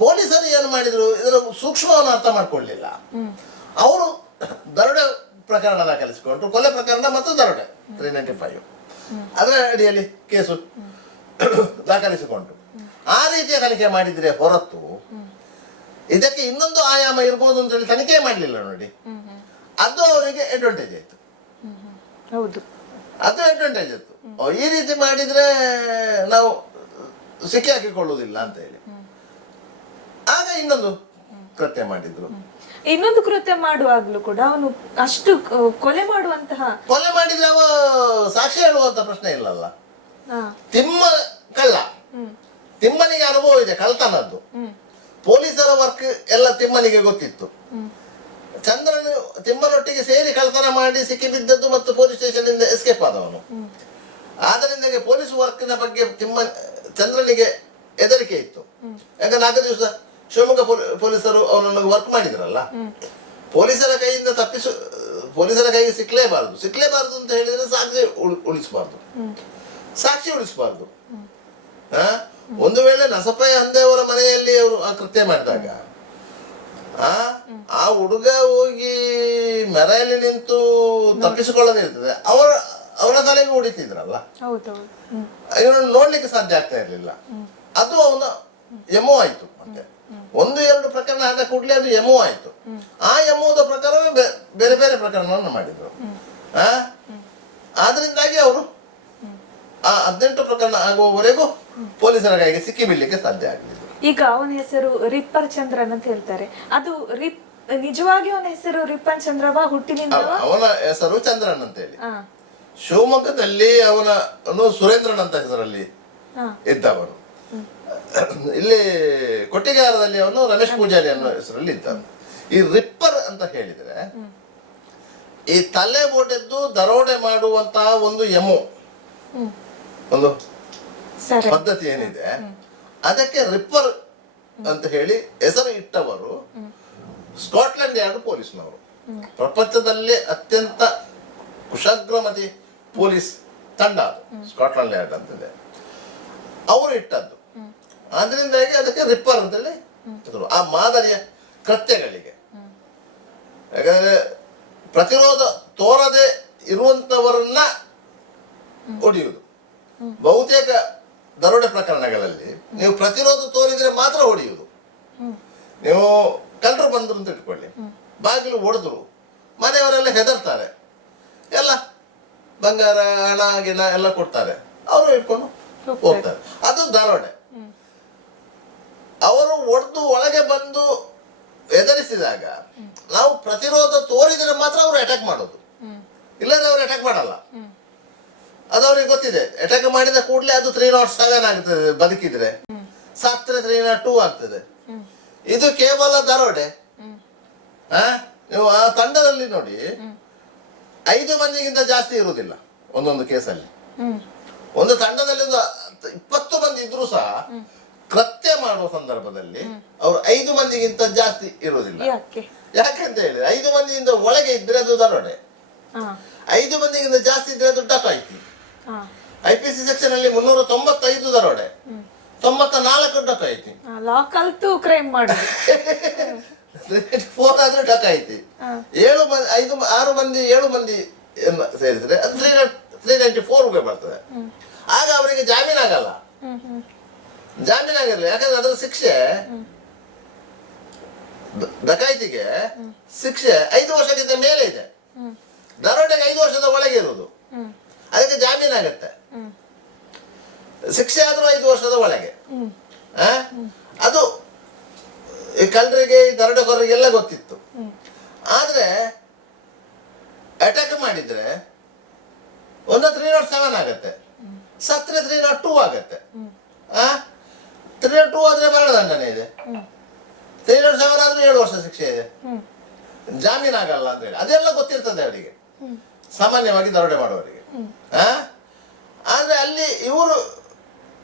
ಪೊಲೀಸರು ಏನು ಮಾಡಿದ್ರು, ಇದರ ಸೂಕ್ಷ್ಮವನ್ನು ಅರ್ಥ ಮಾಡ್ಕೊಳ್ಳಿಲ್ಲ. ಅವರು ದರೋಡೆ ಪ್ರಕರಣ ದಾಖಲಿಸಿಕೊಂಡ್ರು, ಕೊಲೆ ಪ್ರಕರಣ ಮತ್ತು ದರೋಡೆ 395. ಅದರ ಅಡಿಯಲ್ಲಿ ಕೇಸು ದಾಖಲಿಸಿಕೊಂಡು ಆ ರೀತಿಯ ತನಿಖೆ ಮಾಡಿದ್ರೆ ಹೊರತು ಇದಕ್ಕೆ ಇನ್ನೊಂದು ಆಯಾಮ ಇರ್ಬೋದು ಅಂತ ಹೇಳಿ ತನಿಖೆ ಮಾಡಲಿಲ್ಲ ನೋಡಿ, ಅದು ಅವರಿಗೆ ಅಡ್ವಾಂಟೇಜ್ ಆಯ್ತು. ಹೌದು, ಅದು ಅಡ್ವಾಂಟೇಜ್ ಆಯ್ತು. ಈ ರೀತಿ ಮಾಡಿದ್ರೆ ನಾವು ಸಿಕ್ಕಿ ಹಾಕಿಕೊಳ್ಳುವುದಿಲ್ಲ ಅಂತ ಹೇಳಿ ಆಗ ಇನ್ನೊಂದು ಕೃತ್ಯ ಮಾಡಿದ್ರು. ಇನ್ನೊಂದು ಕೃತ್ಯ ಮಾಡುವಾಗ್ಲೂ ಕೂಡ ಅವನು ಅಷ್ಟು ಕೊಲೆ ಮಾಡಿದ್ರೆ ಅವ ಸಾಕ್ಷಿ ಹೇಳುವಂತ ಪ್ರಶ್ನೆ ಇಲ್ಲಲ್ಲ. ಹಾ. ತಿಮ್ಮ ಕಳ್ಳ, ತಿಮ್ಮನಿಗೆ ಅನುಭವ ಇದೆ ಕಳ್ತನದ್ದು. ಪೊಲೀಸರ ವರ್ಕ್ ಎಲ್ಲ ತಿಮ್ಮನಿಗೆ ಗೊತ್ತಿತ್ತು. ಚಂದ್ರನು ತಿಮ್ಮನೊಟ್ಟಿಗೆ ಸೇರಿ ಕಳ್ತನ ಮಾಡಿ ಸಿಕ್ಕಿ ಬಿದ್ದದ್ದು ಮತ್ತು ಪೊಲೀಸ್ ಸ್ಟೇಷನ್ ಇಂದ ಎಸ್ಕೇಪ್ ಆದವನು. ಆದ್ದರಿಂದ ಪೊಲೀಸ್ ವರ್ಕ್ನ ಬಗ್ಗೆ ಚಂದ್ರನಿಗೆ ಹೆದರಿಕೆ ಇತ್ತು. ಯಾಕಂದ್ರೆ 4 ದಿವಸ ಶಿವಮೊಗ್ಗ ಪೊಲೀಸರು ಅವನನ್ನು ವರ್ಕ್ ಮಾಡಿದ್ರಲ್ಲ, ಪೊಲೀಸರ ಕೈಗೆ ಸಿಕ್ಲೇಬಾರದು ಅಂತ ಹೇಳಿದ್ರೆ ಸಾಕ್ಷಿ ಉಳಿಸಬಾರ್ದು. ಒಂದು ವೇಳೆ ನಸಪೈ ಅಂದೇವರ ಮನೆಯಲ್ಲಿ ಅವರು ಆ ಕೃತ್ಯ ಮಾಡಿದಾಗ ಆ ಹುಡುಗ ಹೋಗಿ ಮೆರೆಯಲ್ಲಿ ನಿಂತು ತಪ್ಪಿಸಿಕೊಳ್ಳದೇ ಇರ್ತದೆ, ಅವರ ತಲೆಗೆ ಹೊಡಿತಿದ್ರಲ್ಲ, ಇವನನ್ನು ನೋಡ್ಲಿಕ್ಕೆ ಸಾಧ್ಯ ಆಗ್ತಾ ಇರ್ಲಿಲ್ಲ. ಅದು ಅವನ ಎಮೋ ಆಯ್ತು. ಮತ್ತೆ 1-2 ಪ್ರಕರಣ ಆದ ಕೂಡಲೇ ಅದು ಎಮೋ ಆಯ್ತು. ಆ ಎಮೋದ ಪ್ರಕಾರವೇ ಬೇರೆ ಬೇರೆ ಪ್ರಕರಣವನ್ನು ಮಾಡಿದ್ರು. ಆದ್ರಿಂದಾಗಿ ಅವರು ಆ 18 ಪ್ರಕರಣ ಆಗುವವರೆಗೂ ಪೊಲೀಸರ ಕೈಗೆ ಸಿಕ್ಕಿ ಬೀಳಲಿಕ್ಕೆ ಸಾಧ್ಯ ಆಗಲಿಲ್ಲ. ಈಗ ಅವನ ಹೆಸರು ರಿಪ್ಪರ್ ಚಂದ್ರನ್ ಅಂತ ಹೇಳ್ತಾರೆ. ಅದು ನಿಜವಾಗಿ ಅವನ ಹೆಸರು ರಿಪ್ಪನ್ ಚಂದ್ರವಾ ಹುಟ್ಟಿನಿಂದ? ಅವನ ಹೆಸರು ಚಂದ್ರನ್ ಅಂತ ಹೇಳಿ. ಶಿವಮೊಗ್ಗದಲ್ಲಿ ಅವನು ಸುರೇಂದ್ರನ್ ಅಂತ ಹೆಸರಲ್ಲಿ ಇದ್ದವನು. ಇಲ್ಲಿ ಕೊಟ್ಟಿಗಾರದಲ್ಲಿ ಅವನು ರಮೇಶ್ ಪೂಜಾರಿ ಅನ್ನೋ ಹೆಸರಲ್ಲಿ ಇದ್ದ. ಈ ರಿಪ್ಪರ್ ಅಂತ ಹೇಳಿದ್ರೆ ಈ ತಲೆ ಒಡೆದು ದರೋಡೆ ಮಾಡುವಂತಹ ಒಂದು ಎಮೋ, ಒಂದು ಪದ್ಧತಿ ಏನಿದೆ, ಅದಕ್ಕೆ ರಿಪ್ಪರ್ ಅಂತ ಹೇಳಿ ಹೆಸರು ಇಟ್ಟವರು ಸ್ಕಾಟ್ಲೆಂಡ್ ಯಾರ್ಡ್ ಪೊಲೀಸ್ನವರು. ಪ್ರಪಂಚದಲ್ಲೇ ಅತ್ಯಂತ ಕುಶಾಗ್ರಮತಿ ಪೊಲೀಸ್ ತಂಡ ಅದು ಸ್ಕಾಟ್ಲೆಂಡ್ ಯಾರ್ಡ್ ಅಂತಿದೆ, ಅವರು ಇಟ್ಟದ್ದು. ಆದ್ರಿಂದಾಗಿ ಅದಕ್ಕೆ ರಿಪ್ಪರ್ ಅಂತೇಳಿ ಆ ಮಾದರಿಯ ಕೃತ್ಯಗಳಿಗೆ. ಯಾಕಂದ್ರೆ ಪ್ರತಿರೋಧ ತೋರದೆ ಇರುವಂತವರನ್ನ ಹೊಡೆಯುವುದು. ಬಹುತೇಕ ದರೋಡೆ ಪ್ರಕರಣಗಳಲ್ಲಿ ನೀವು ಪ್ರತಿರೋಧ ತೋರಿದ್ರೆ ಮಾತ್ರ ಹೊಡೆಯುವುದು. ನೀವು ಕಳ್ಳರು ಬಂದ್ರು ಅಂತ ಇಟ್ಕೊಳ್ಳಿ, ಬಾಗಿಲು ಹೊಡೆದ್ರು, ಮನೆಯವರೆಲ್ಲ ಹೆದರ್ತಾರೆ, ಎಲ್ಲ ಬಂಗಾರ ಹಣ ಗಿಣ ಎಲ್ಲ ಕೊಡ್ತಾರೆ, ಅವರು ಇಟ್ಕೊಂಡು ಹೋಗ್ತಾರೆ. ಅದು ದರೋಡೆ. ಅವರು ಒಡೆದು ಒಳಗೆ ಬಂದು ಎದುರಿಸಿದಾಗ ನಾವು ಪ್ರತಿರೋಧ ತೋರಿದ್ರೆ ಮಾತ್ರ ಅವರು ಅಟ್ಯಾಕ್ ಮಾಡೋದು, ಇಲ್ಲದ್ರೆ ಅವರು ಅಟ್ಯಾಕ್ ಮಾಡಲ್ಲ. ಅದು ಅವ್ರಿಗೆ ಗೊತ್ತಿದೆ. ಅಟ್ಯಾಕ್ ಮಾಡಿದ ಕೂಡಲೇ ಅದು 307 ಆಗ್ತದೆ, ಬದುಕಿದ್ರೆ ಸತ್ತರೆ 302 ಆಗ್ತದೆ. ಇದು ಕೇವಲ ದರೋಡೆ. ನೀವು ಆ ತಂಡದಲ್ಲಿ ನೋಡಿ 5 ಮಂದಿಗಿಂತ ಜಾಸ್ತಿ ಇರುವುದಿಲ್ಲ ಒಂದೊಂದು ಕೇಸಲ್ಲಿ. ಒಂದು ತಂಡದಲ್ಲಿ ಒಂದು 20 ಮಂದಿ ಇದ್ರೂ ಸಹ ಕೃತ್ಯ ಮಾಡುವ ಸಂದರ್ಭದಲ್ಲಿ ಅವರು 5 ಮಂದಿಗಿಂತ ಜಾಸ್ತಿ ಇರುವುದಿಲ್ಲ. ಯಾಕಂತ ಹೇಳಿದ್ರೆ 5 ಮಂದಿಯಿಂದ ಒಳಗೆ ಇದ್ರೆ ಅದು ದರೋಡೆ, 5 ಮಂದಿಗಿಂತ ಜಾಸ್ತಿ ಇದ್ರೆ ಅದು ಡಕಾಯಿತಿ. IPC ಸೆಕ್ಷನ್ ಅಲ್ಲಿ 395 ದರೋಡೆ, 94 ಡಕಾಯಿತಿ. ಕ್ರೈಮ್ ಮಾಡೋದು 394 ಆದ್ರೆ ಡಕಾಯಿತಿ. 6 ಮಂದಿ ಸೇರಿದ್ರೆ ಅದು 394 ಬರ್ತದೆ. ಆಗ ಅವರಿಗೆ ಜಾಮೀನಾಗಲ್ಲ. ಯಾಕಂದ್ರೆ ಅದರ ಶಿಕ್ಷೆ, ಡಕಾಯಿತಿಗೆ ಶಿಕ್ಷೆ 5 ವರ್ಷಕ್ಕಿಂತ ಮೇಲೆ ಇದೆ, ದರೋಡೆಗೆ 5 ವರ್ಷದ ಒಳಗೆ ಇರುವುದು. ಅದಕ್ಕೆ ಜಾಮೀನಾಗತ್ತೆ. ಶಿಕ್ಷೆ ಆದ್ರೂ 5 ವರ್ಷದ ಒಳಗೆ. ಅದು ಈ ಕಳ್ಳರಿಗೆ, ದರೋಡೆಕೋರರಿಗೆಲ್ಲ ಗೊತ್ತಿತ್ತು. ಆದ್ರೆ ಅಟ್ಯಾಕ್ ಮಾಡಿದ್ರೆ ಒಂದು 307 ಆಗತ್ತೆ, ಸತ್ರೆ 302 ಆಗತ್ತೆ. 302 ಆದ್ರೆ ಮರಣದಂಡನೆ ಇದೆ, 307 ಆದ್ರೆ 7 ವರ್ಷ ಶಿಕ್ಷೆ ಇದೆ, ಜಾಮೀನಾಗಲ್ಲ ಅಂತ ಹೇಳಿ ಅದೆಲ್ಲ ಗೊತ್ತಿರ್ತದೆ ಅವರಿಗೆ, ಸಾಮಾನ್ಯವಾಗಿ ದರೋಡೆ ಮಾಡುವವರಿಗೆ. ಆದ್ರೆ ಅಲ್ಲಿ ಇವರು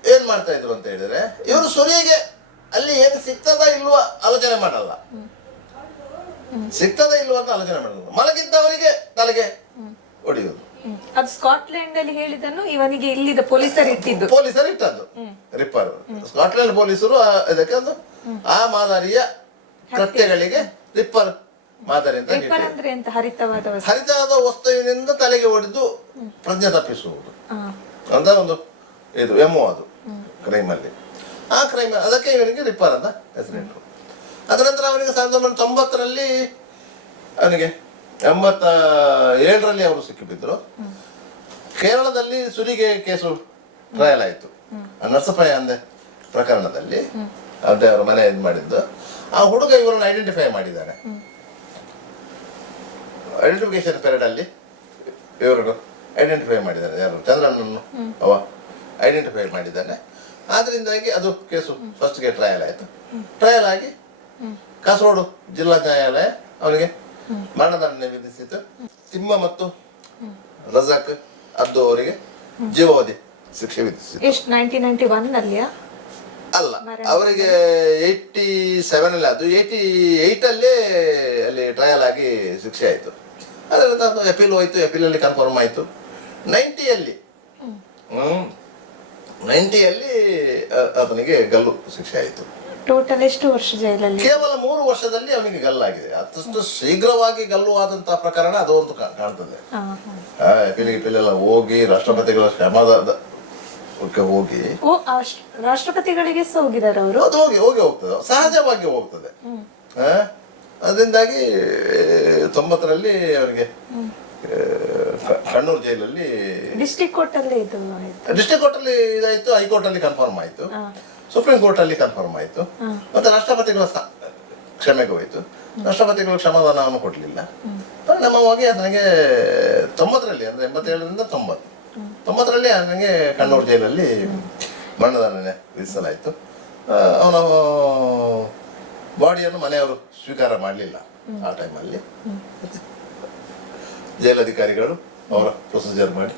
ಏನ್ ಮಾಡ್ತಾ ಇದ್ರು ಅಂತ ಹೇಳಿದ್ರೆ, ಇವರು ಸುರಿಯಿಗೆ ಅಲ್ಲಿ ಏನು ಸಿಗ್ತದ ಇಲ್ವಾ ಆಲೋಚನೆ ಮಾಡಲ್ಲ, ಸಿಗ್ತದ ಇಲ್ವಾ ಅಂತ ಆಲೋಚನೆ ಮಾಡಲ್ಲ, ಮಲಗಿದ್ದವರಿಗೆ ತಲೆಗೆ ಹೊಡೆಯುವುದು. ಅದು ಸ್ಕಾಟ್ಲೆಂಡ್ ಅಲ್ಲಿ ಹೇಳಿದನು, ಇವನಿಗೆ ಇಲ್ಲಿದ ಪೊಲೀಸರು ಇಟ್ಟದ್ದು ರಿಪ್ಪರ್. ಸ್ಕಾಟ್ಲೆಂಡ್ ಪೊಲೀಸರು ಇದಕ್ಕೆ ಒಂದು ಆ ಮಾದರಿಯ ಕೃತ್ಯಗಳಿಗೆ ರಿಪ್ಪರ್ ಮಾದರಿ ಅಂತ ರಿಪ್ಪರ್ ಅಂದ್ರೆ ಎಂತ ಹರಿತವಾದ ವಸ್ತು? ಹರಿತವಾದ ವಸ್ತುವಿನಿಂದ ತಲೆಗೆ ಹೊಡೆದು ಪ್ರಜ್ಞೆ ತಪ್ಪಿಸುವುದು ಅಂತ ಒಂದು ಇದು ಎಮ್ಮು ಅದು ಕ್ರೈಮಲ್ಲಿ. ಆ ಕ್ರೈಮ್ ಅದಕ್ಕೆ ಇವನಿಗೆ ರಿಪ್ಪರ್ ಅಂತ ಹೆಸರಿಟ್ಟರು. ಅದರ ನಂತರ ಅವನಿಗೆ 1990ರಲ್ಲಿ ಅವನಿಗೆ 87ರಲ್ಲಿ ಅವರು ಸಿಕ್ಕಿಬಿದ್ರು. ಕೇರಳದಲ್ಲಿ ಸುಲಿಗೆ ಕೇಸು ಟ್ರಯಲ್ ಆಯಿತು. ನರಸಪ್ಪ ಅಂದೆ ಪ್ರಕರಣದಲ್ಲಿ ಅದೇ ಅವರ ಮನೆ ಇದು ಮಾಡಿದ್ದು. ಆ ಹುಡುಗ ಇವರನ್ನು ಐಡೆಂಟಿಫೈ ಮಾಡಿದ್ದಾರೆ. ಐಡೆಂಟಿಫಿಕೇಶನ್ ಪೀರಿಯಡ್ ಅಲ್ಲಿ ಇವರು ಐಡೆಂಟಿಫೈ ಮಾಡಿದ್ದಾರೆ, ಯಾರು ಚಂದ್ರನನ್ನು ಅವ ಐಡೆಂಟಿಫೈ ಮಾಡಿದ್ದಾನೆ. ಆದ್ರಿಂದಾಗಿ ಅದು ಕೇಸು ಫಸ್ಟ್ಗೆ ಟ್ರಯಲ್ ಆಯಿತು. ಟ್ರಯಲ್ ಆಗಿ ಕಾಸರಗೋಡು ಜಿಲ್ಲಾ ನ್ಯಾಯಾಲಯ ಅವನಿಗೆ ಮರಣದಂಡನೆ ವಿಧಿಸಿತು. ತಿಮ್ಮ ಮತ್ತು ರಜಾಕ್ ಅದ್ದು ಅವರಿಗೆ ಜೀವಾವಧಿ ಶಿಕ್ಷೆ ವಿಧಿಸಿತು. ಎಷ್ಟು 1991 ಅಲ್ಲ, ಅವರಿಗೆ 87 ಅದು 88 ಅಲ್ಲಿ ಟ್ರಯಲ್ ಆಗಿ ಶಿಕ್ಷೆ ಆಯಿತು. ಅದರಿಂದ ಅದು ಅಪೀಲ್ ಹೋಯ್ತು, ಅಪೀಲಲ್ಲಿ ಕನ್ಫರ್ಮ್ ಆಯಿತು. 90ಯಲ್ಲಿ ಅವನಿಗೆ ಗಲ್ಲು ಶಿಕ್ಷೆ ಆಯಿತು. ಟೋಟಲ್ ಎಷ್ಟು ವರ್ಷ ಜೈಲಲ್ಲಿ? ಕೇವಲ 3 ವರ್ಷದಲ್ಲಿ ಅವನಿಗೆ ಗಲ್ಲಾಗಿದೆ. ಅಷ್ಟು ಶೀಘ್ರವಾಗಿ ಗಲ್ಲು ಆದಂತಹ ಪ್ರಕರಣ ಅದು ಒಂದು ಕಾಣ್ತದೆ. ಅಪೀಲೆಲ್ಲ ಹೋಗಿ ರಾಷ್ಟ್ರಪತಿಗಳ ಕ್ಷಮಾದಾನ ಹೋಗಿ ರಾಷ್ಟ್ರಪತಿಗಳಿಗೆ ಹೋಗಿದ್ದಾರೆ ಅವರು. ಅದು ಹೋಗ್ತದೆ, ಸಹಜವಾಗಿ ಹೋಗ್ತದೆ. ಅದರಿಂದಾಗಿ 90ರಲ್ಲಿ ಅವರಿಗೆ ಕಣ್ಣೂರು ಜೈಲಲ್ಲಿ ಡಿಸ್ಟ್ರಿಕ್ಟ್ ಕೋರ್ಟ್ ಅಲ್ಲಿ ಇದಾಯ್ತು. ಹೈಕೋರ್ಟ್ ಅಲ್ಲಿ ಕನ್ಫರ್ಮ್ ಆಯ್ತು, ಸುಪ್ರೀಂ ಕೋರ್ಟ್ ಅಲ್ಲಿ ಕನ್ಫರ್ಮ್ ಆಯ್ತು. ಮತ್ತೆ ರಾಷ್ಟ್ರಪತಿಗಳ ಕ್ಷಮೆಗೆ ಹೋಯ್ತು. ರಾಷ್ಟ್ರಪತಿಗಳು ಕ್ಷಮಾದಾನವನ್ನು ಕೊಡ್ಲಿಲ್ಲ. ಪರಿಣಾಮವಾಗಿ ನನಗೆ 90ರಲ್ಲಿ ಅಂದ್ರೆ 87ರಿಂದ 90ರಲ್ಲಿ ನನಗೆ ಕಣ್ಣೂರು ಜೈಲಲ್ಲಿ ಮರಣದಂಡನೆ ವಿಧಿಸಲಾಯಿತು. ಅವನ ಬಾಡಿಯನ್ನು ಮನೆಯವರು ಸ್ವೀಕಾರ ಮಾಡಲಿಲ್ಲ ಆ ಟೈಮಲ್ಲಿ. ಜೈಲಧಿಕಾರಿಗಳು ಅವರ ಪ್ರೊಸೀಜರ್ ಮಾಡಿ.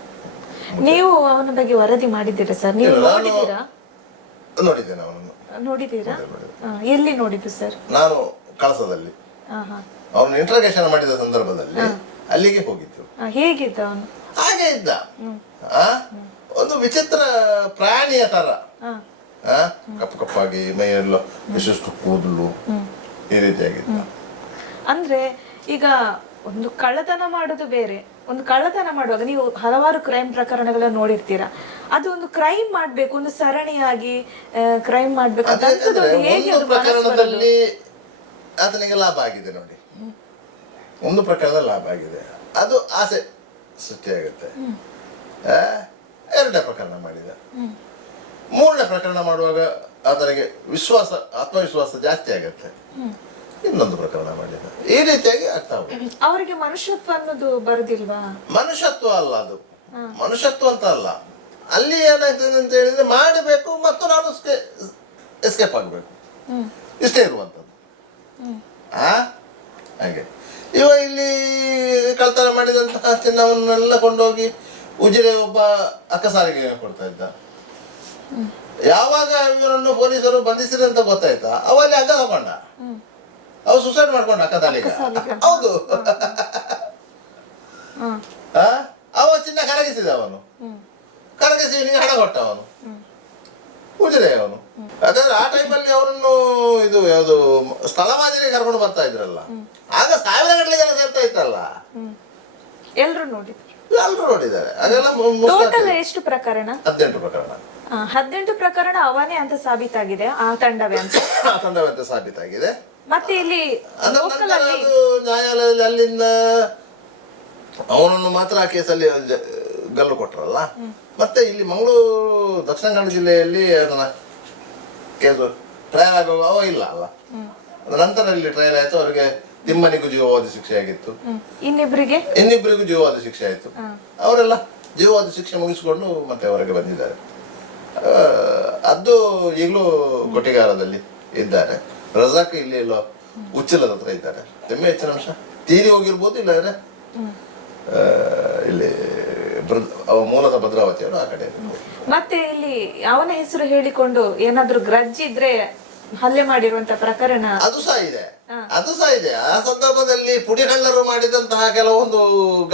ನೀವು ಅವನ ಬಗ್ಗೆ ವರದಿ ಮಾಡಿದ್ದೀರಾ ಸರ್? ನೀವು ನೋಡಿದ್ದೇನೆ ಅವನನ್ನು. ನೋಡಿದ್ದೀರಾ? ಎಲ್ಲಿ ನೋಡಿದ್ದು ಸರ್? ನಾನು ಕಳಸದಲ್ಲಿ ಅವನು ಇಂಟ್ರಾಗೇಷನ್ ಮಾಡಿದ ಸಂದರ್ಭದಲ್ಲಿ ಅಲ್ಲಿಗೆ ಹೋಗಿದ್ದು. ಹೇಗಿದ್ದ ಅವನು? ಹಾಗೆ ಇದ್ದ, ಒಂದು ವಿಚಿತ್ರ ಪ್ರಾಣಿಯ ತರ. ಕಪ್ಪು ಕಪ್ಪಾಗಿ ಮೈಯೆಲ್ಲ ವಿಶಿಷ್ಟು ಕೂದಲು ಈ ರೀತಿಯಾಗಿದ್ದ. ಅಂದ್ರೆ ಈಗ ಒಂದು ಕಳ್ಳತನ ಮಾಡೋದು ಬೇರೆ, ಒಂದು ಕಳ್ಳತನ ಮಾಡುವಾಗ ನೀವು ಹಲವಾರು ಕ್ರೈಮ್ ಪ್ರಕರಣಗಳನ್ನ ನೋಡಿರ್ತೀರಾ. ಅದು ಒಂದು ಕ್ರೈಮ್ ಮಾಡ್ಬೇಕು, ಒಂದು ಸರಣಿಯಾಗಿ ಕ್ರೈಮ್ ಮಾಡ್ಬೇಕು ಅಂತ ಹೇಗೆ? ಒಂದು ಪ್ರಕರಣದಲ್ಲಿ ಆತನಿಗೆ ಲಾಭ ಆಗಿದೆ ನೋಡಿ, ಒಂದು ಪ್ರಕರಣದಲ್ಲಿ ಲಾಭ ಆಗಿದೆ, ಅದು ಆಸೆ ಸೃಷ್ಟಿಯಾಗುತ್ತೆ. 2ನೇ ಪ್ರಕರಣ ಮಾಡಿದ. 3ನೇ ಪ್ರಕರಣ ಮಾಡುವಾಗ ಆತನಿಗೆ ಆತ್ಮವಿಶ್ವಾಸ ಜಾಸ್ತಿ ಆಗತ್ತೆ. ಇನ್ನೊಂದು ಪ್ರಕರಣ ಮಾಡಿದ. ಈ ರೀತಿಯಾಗಿ ಆಗ್ತಾ ಹೋಗುತ್ತೆ. ಅವರಿಗೆ ಮನುಷ್ಯತ್ವ ಅನ್ನೋದು ಬರುದಿಲ್ವಾ? ಮನುಷ್ಯತ್ವ ಅಲ್ಲ ಅದು, ಮನುಷ್ಯತ್ವ ಅಂತ ಅಲ್ಲ. ಅಲ್ಲಿ ಏನಾಗ್ತದೆ ಅಂತ ಹೇಳಿದ್ರೆ ಮಾಡಬೇಕು ಮತ್ತು ನಾನು ಎಸ್ಕೇಪ್ ಆಗಬೇಕು, ಇಷ್ಟೇ ಇರುವಂಥದ್ದು. ಹಾಗೆ ಇವ ಇಲ್ಲಿ ಕಳ್ತನ ಮಾಡಿದಂತಹ ಚಿನ್ನವನ್ನೆಲ್ಲ ಕೊಂಡೋಗಿ ಉಜಿರೆ ಒಬ್ಬ ಅಕ್ಕಸಾರಿಗೆ ಕೊಡ್ತಾ ಇದ್ದ. ಯಾವಾಗ ಇವನನ್ನು ಪೊಲೀಸರು ಬಂಧಿಸಿದ್ರು ಅಂತ ಗೊತ್ತಾಯ್ತಾ, ಅವಲ್ಲಿ ಹಗ್ಗ ತಗೊಂಡ, ಅವ ಸುಸೈಡ್ ಮಾಡ್ಕೊಂಡ ಅಕ್ಕಸಾಲಿಗ. ಹೌದು, ಅವ ಚಿನ್ನ ಕರಗಿಸಿದ, ಅವನು ಕರಗಿಸಿ ಇವನಿಗೆ ಹಣ ಕೊಟ್ಟ, ಅವನು ಉಜಿರೆ ಅವನು. ಯಾಕಂದ್ರೆ ಆ ಟೈಮಲ್ಲಿ ಅವರನ್ನು ಇದು ಯಾವುದು ಸ್ಥಳ ಮಾದರಿ ಕರ್ಕೊಂಡು ಬರ್ತಾ ಇದ್ರಲ್ಲ, ಆಗ 1000 ಗಟ್ಟಲೆ ಜನ ಸೇರ್ತಾ ಇತ್ತಲ್ಲ. ಎಲ್ಲರೂ ನೋಡಿದ್ದಾರೆ. ಅದೆಲ್ಲ ಟೋಟಲ್ ಎಷ್ಟು ಪ್ರಕರಣ? 18 ಪ್ರಕರಣ. 18 ಪ್ರಕರಣ ಅವನೇ ಅಂತ ಸಾಬೀತಾಗಿದೆ, ಆ ತಂಡವೇ ಅಂತ ಸಾಬೀತಾಗಿದೆ. ಮತ್ತೆ ಇಲ್ಲಿ ನ್ಯಾಯಾಲಯದಲ್ಲಿ ಅಲ್ಲಿಂದ ಅವನನ್ನು ಮಾತ್ರ ಆ ಕೇಸಲ್ಲಿ ಗಲ್ಲು ಕೊಟ್ರಲ್ಲ. ಮತ್ತೆ ಇಲ್ಲಿ ಮಂಗಳೂರು ದಕ್ಷಿಣ ಕನ್ನಡ ಜಿಲ್ಲೆಯಲ್ಲಿ ಅದನ್ನ ಕೇಸು ಟ್ರಯಲ್ ಆಗುವ ಅವ ಇಲ್ಲ ಅಲ್ಲ. ಅದ ನಂತರ ಇಲ್ಲಿ ಟ್ರಯಲ್ ಆಯ್ತು. ಅವರಿಗೆ ತಿಮ್ಮನಿಗೂ ಜೀವಾವಧಿ ಶಿಕ್ಷೆ ಆಗಿತ್ತು, ಇನ್ನಿಬ್ಬರಿಗೂ ಜೀವಾವಧಿ ಶಿಕ್ಷೆ ಆಯ್ತು. ಅವರೆಲ್ಲ ಜೀವಾವಧಿ ಶಿಕ್ಷೆ ಮುಗಿಸಿಕೊಂಡು ಮತ್ತೆ ಹೊರಗೆ ಬಂದಿದ್ದಾರೆ. ಅದು ಈಗಲೂ ಕೊಟ್ಟಿಗಾರದಲ್ಲಿ ಇದ್ದಾರೆ. ರಜಾಕ್ ಇಲ್ಲಿ ಎಲ್ಲೋ ಉಚ್ಚಿಲದ ಹತ್ರ ಇದ್ದಾರೆ. ತಿಮ್ಮ ಹೆಚ್ಚಿನ ಅಂಶ ತೀರಿ ಹೋಗಿರ್ಬೋದು, ಇಲ್ಲಾಂದ್ರೆ ಇಲ್ಲಿ ಮೂಲದ ಭದ್ರಾವತಿ ಅವರು ಆ ಕಡೆ. ಮತ್ತೆ ಇಲ್ಲಿ ಅವನ ಹೆಸರು ಹೇಳಿಕೊಂಡು ಏನಾದ್ರೂ ಗ್ರಜ್ ಇದ್ರೆ ಹಲ್ಲೆ ಮಾಡಿರುವಂತ ಪ್ರಕರಣ ಅದು ಸಹ ಇದೆ. ಆ ಸಂದರ್ಭದಲ್ಲಿ ಪುಡಿಕಳ್ಳರು ಮಾಡಿದಂತಹ ಕೆಲವೊಂದು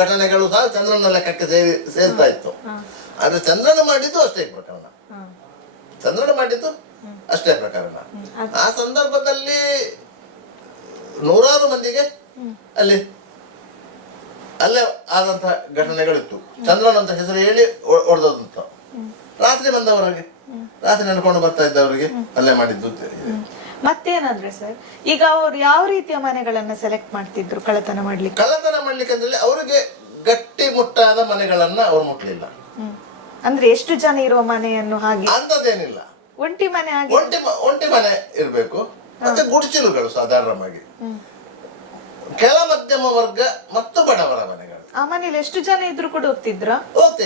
ಘಟನೆಗಳು ಸಹ ಚಂದ್ರನ ಲೆಕ್ಕಕ್ಕೆ ಸೇರ್ತಾ ಇತ್ತು. ಆದ್ರೆ ಚಂದ್ರನ ಮಾಡಿದ್ದು ಅಷ್ಟೇ ಪ್ರಕರಣ, ಆ ಸಂದರ್ಭದಲ್ಲಿ 100 ಮಂದಿಗೆ ಅಲ್ಲಿ ಅಲ್ಲೇ ಆದಂತಹ ಘಟನೆಗಳಿತ್ತು. ಚಂದ್ರನ್ ಅಂತ ಹೆಸರು ಹೇಳಿ ಹೊಡೆದಂತ ರಾತ್ರಿ ಬಂದವರಿಗೆ, ರಾತ್ರಿ ನಡ್ಕೊಂಡು ಬರ್ತಾ ಇದ್ದವರಿಗೆ ಅಲ್ಲೇ ಮಾಡಿದ್ದು. ಮತ್ತೇನಂದ್ರೆ ಸರ್, ಈಗ ಅವ್ರು ಯಾವ ರೀತಿಯ ಮನೆಗಳನ್ನ ಸೆಲೆಕ್ಟ್ ಮಾಡ್ತಿದ್ರು ಕಳ್ಳತನ ಮಾಡ್ಲಿಕ್ಕೆ ಅಂದ್ರೆ ಅವರಿಗೆ ಗಟ್ಟಿ ಮುಟ್ಟಾದ ಮನೆಗಳನ್ನ ಅವ್ರು ಮುಟ್ಲಿಲ್ಲ. ಅಂದ್ರೆ ಎಷ್ಟು ಜನ ಇರುವ ಮನೆಯನ್ನು ಹಾಗೆ ಅಂತದೇನಿಲ್ಲ, ಒಂಟಿ ಮನೆ ಹಾಗೆ ಒಂಟಿ ಮನೆ ಇರ್ಬೇಕು. ಮತ್ತೆ ಗುಡಿಸಲುಗಳು ಸಾಧಾರಣವಾಗಿ ಕೆಳ ಮಧ್ಯಮ ವರ್ಗ ಮತ್ತು ಬಡವರ ಮನೆಗಳು. ಆ ಮನೇಲಿ ಎಷ್ಟು ಜನ ಇದ್ರು ಕೂಡ ಹೋಗ್ತಾ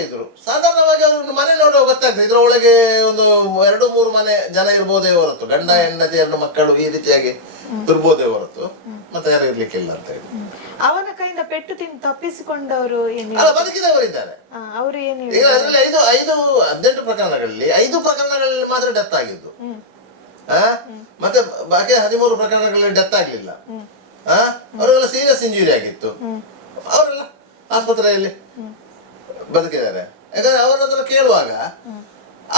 ಇದ್ರು. ಸಾಧಾರಣವಾಗಿ ಅವ್ರು ಮನೆ ನೋಡುವ ಗೊತ್ತಾಗ್ತದೆ, ಇದ್ರೊಳಗೆ ಒಂದು 2-3 ಮನೆ ಜನ ಇರ್ಬೋದೇ ಹೊರತು, ಗಂಡ ಹೆಂಡತಿ 2 ಮಕ್ಕಳು ಈ ರೀತಿಯಾಗಿ ಇರ್ಬೋದೇ ಹೊರತು ಮತ್ತೆ ಯಾರು ಇರ್ಲಿಕ್ಕಿಲ್ಲ ಅಂತ ಹೇಳಿ. ಅವನ ಕೈಯಿಂದ ಪೆಟ್ಟು ತಿಂದು ತಪ್ಪಿಸಿಕೊಂಡವರು ಬದುಕಿದವರಿದ್ದಾರೆ. ಅವರು ಏನು ಈಗ ಅದರಲ್ಲಿ 18 ಪ್ರಕರಣಗಳಲ್ಲಿ 5 ಪ್ರಕರಣಗಳಲ್ಲಿ ಮಾತ್ರ ಡೆತ್ ಆಗಿದ್ದು. ಮತ್ತೆ ಬಾಕಿ 13 ಪ್ರಕರಣಗಳಲ್ಲಿ ಡೆತ್ ಆಗ್ಲಿಲ್ಲ. ಅವರೆಲ್ಲ ಸೀರಿಯಸ್ ಇಂಜುರಿ ಆಗಿತ್ತು. ಅವರೆಲ್ಲ ಆಸ್ಪತ್ರೆಯಲ್ಲಿ ಬದುಕಿದ್ದಾರೆ. ಯಾಕಂದ್ರೆ ಅವರ ಹತ್ರ ಕೇಳುವಾಗ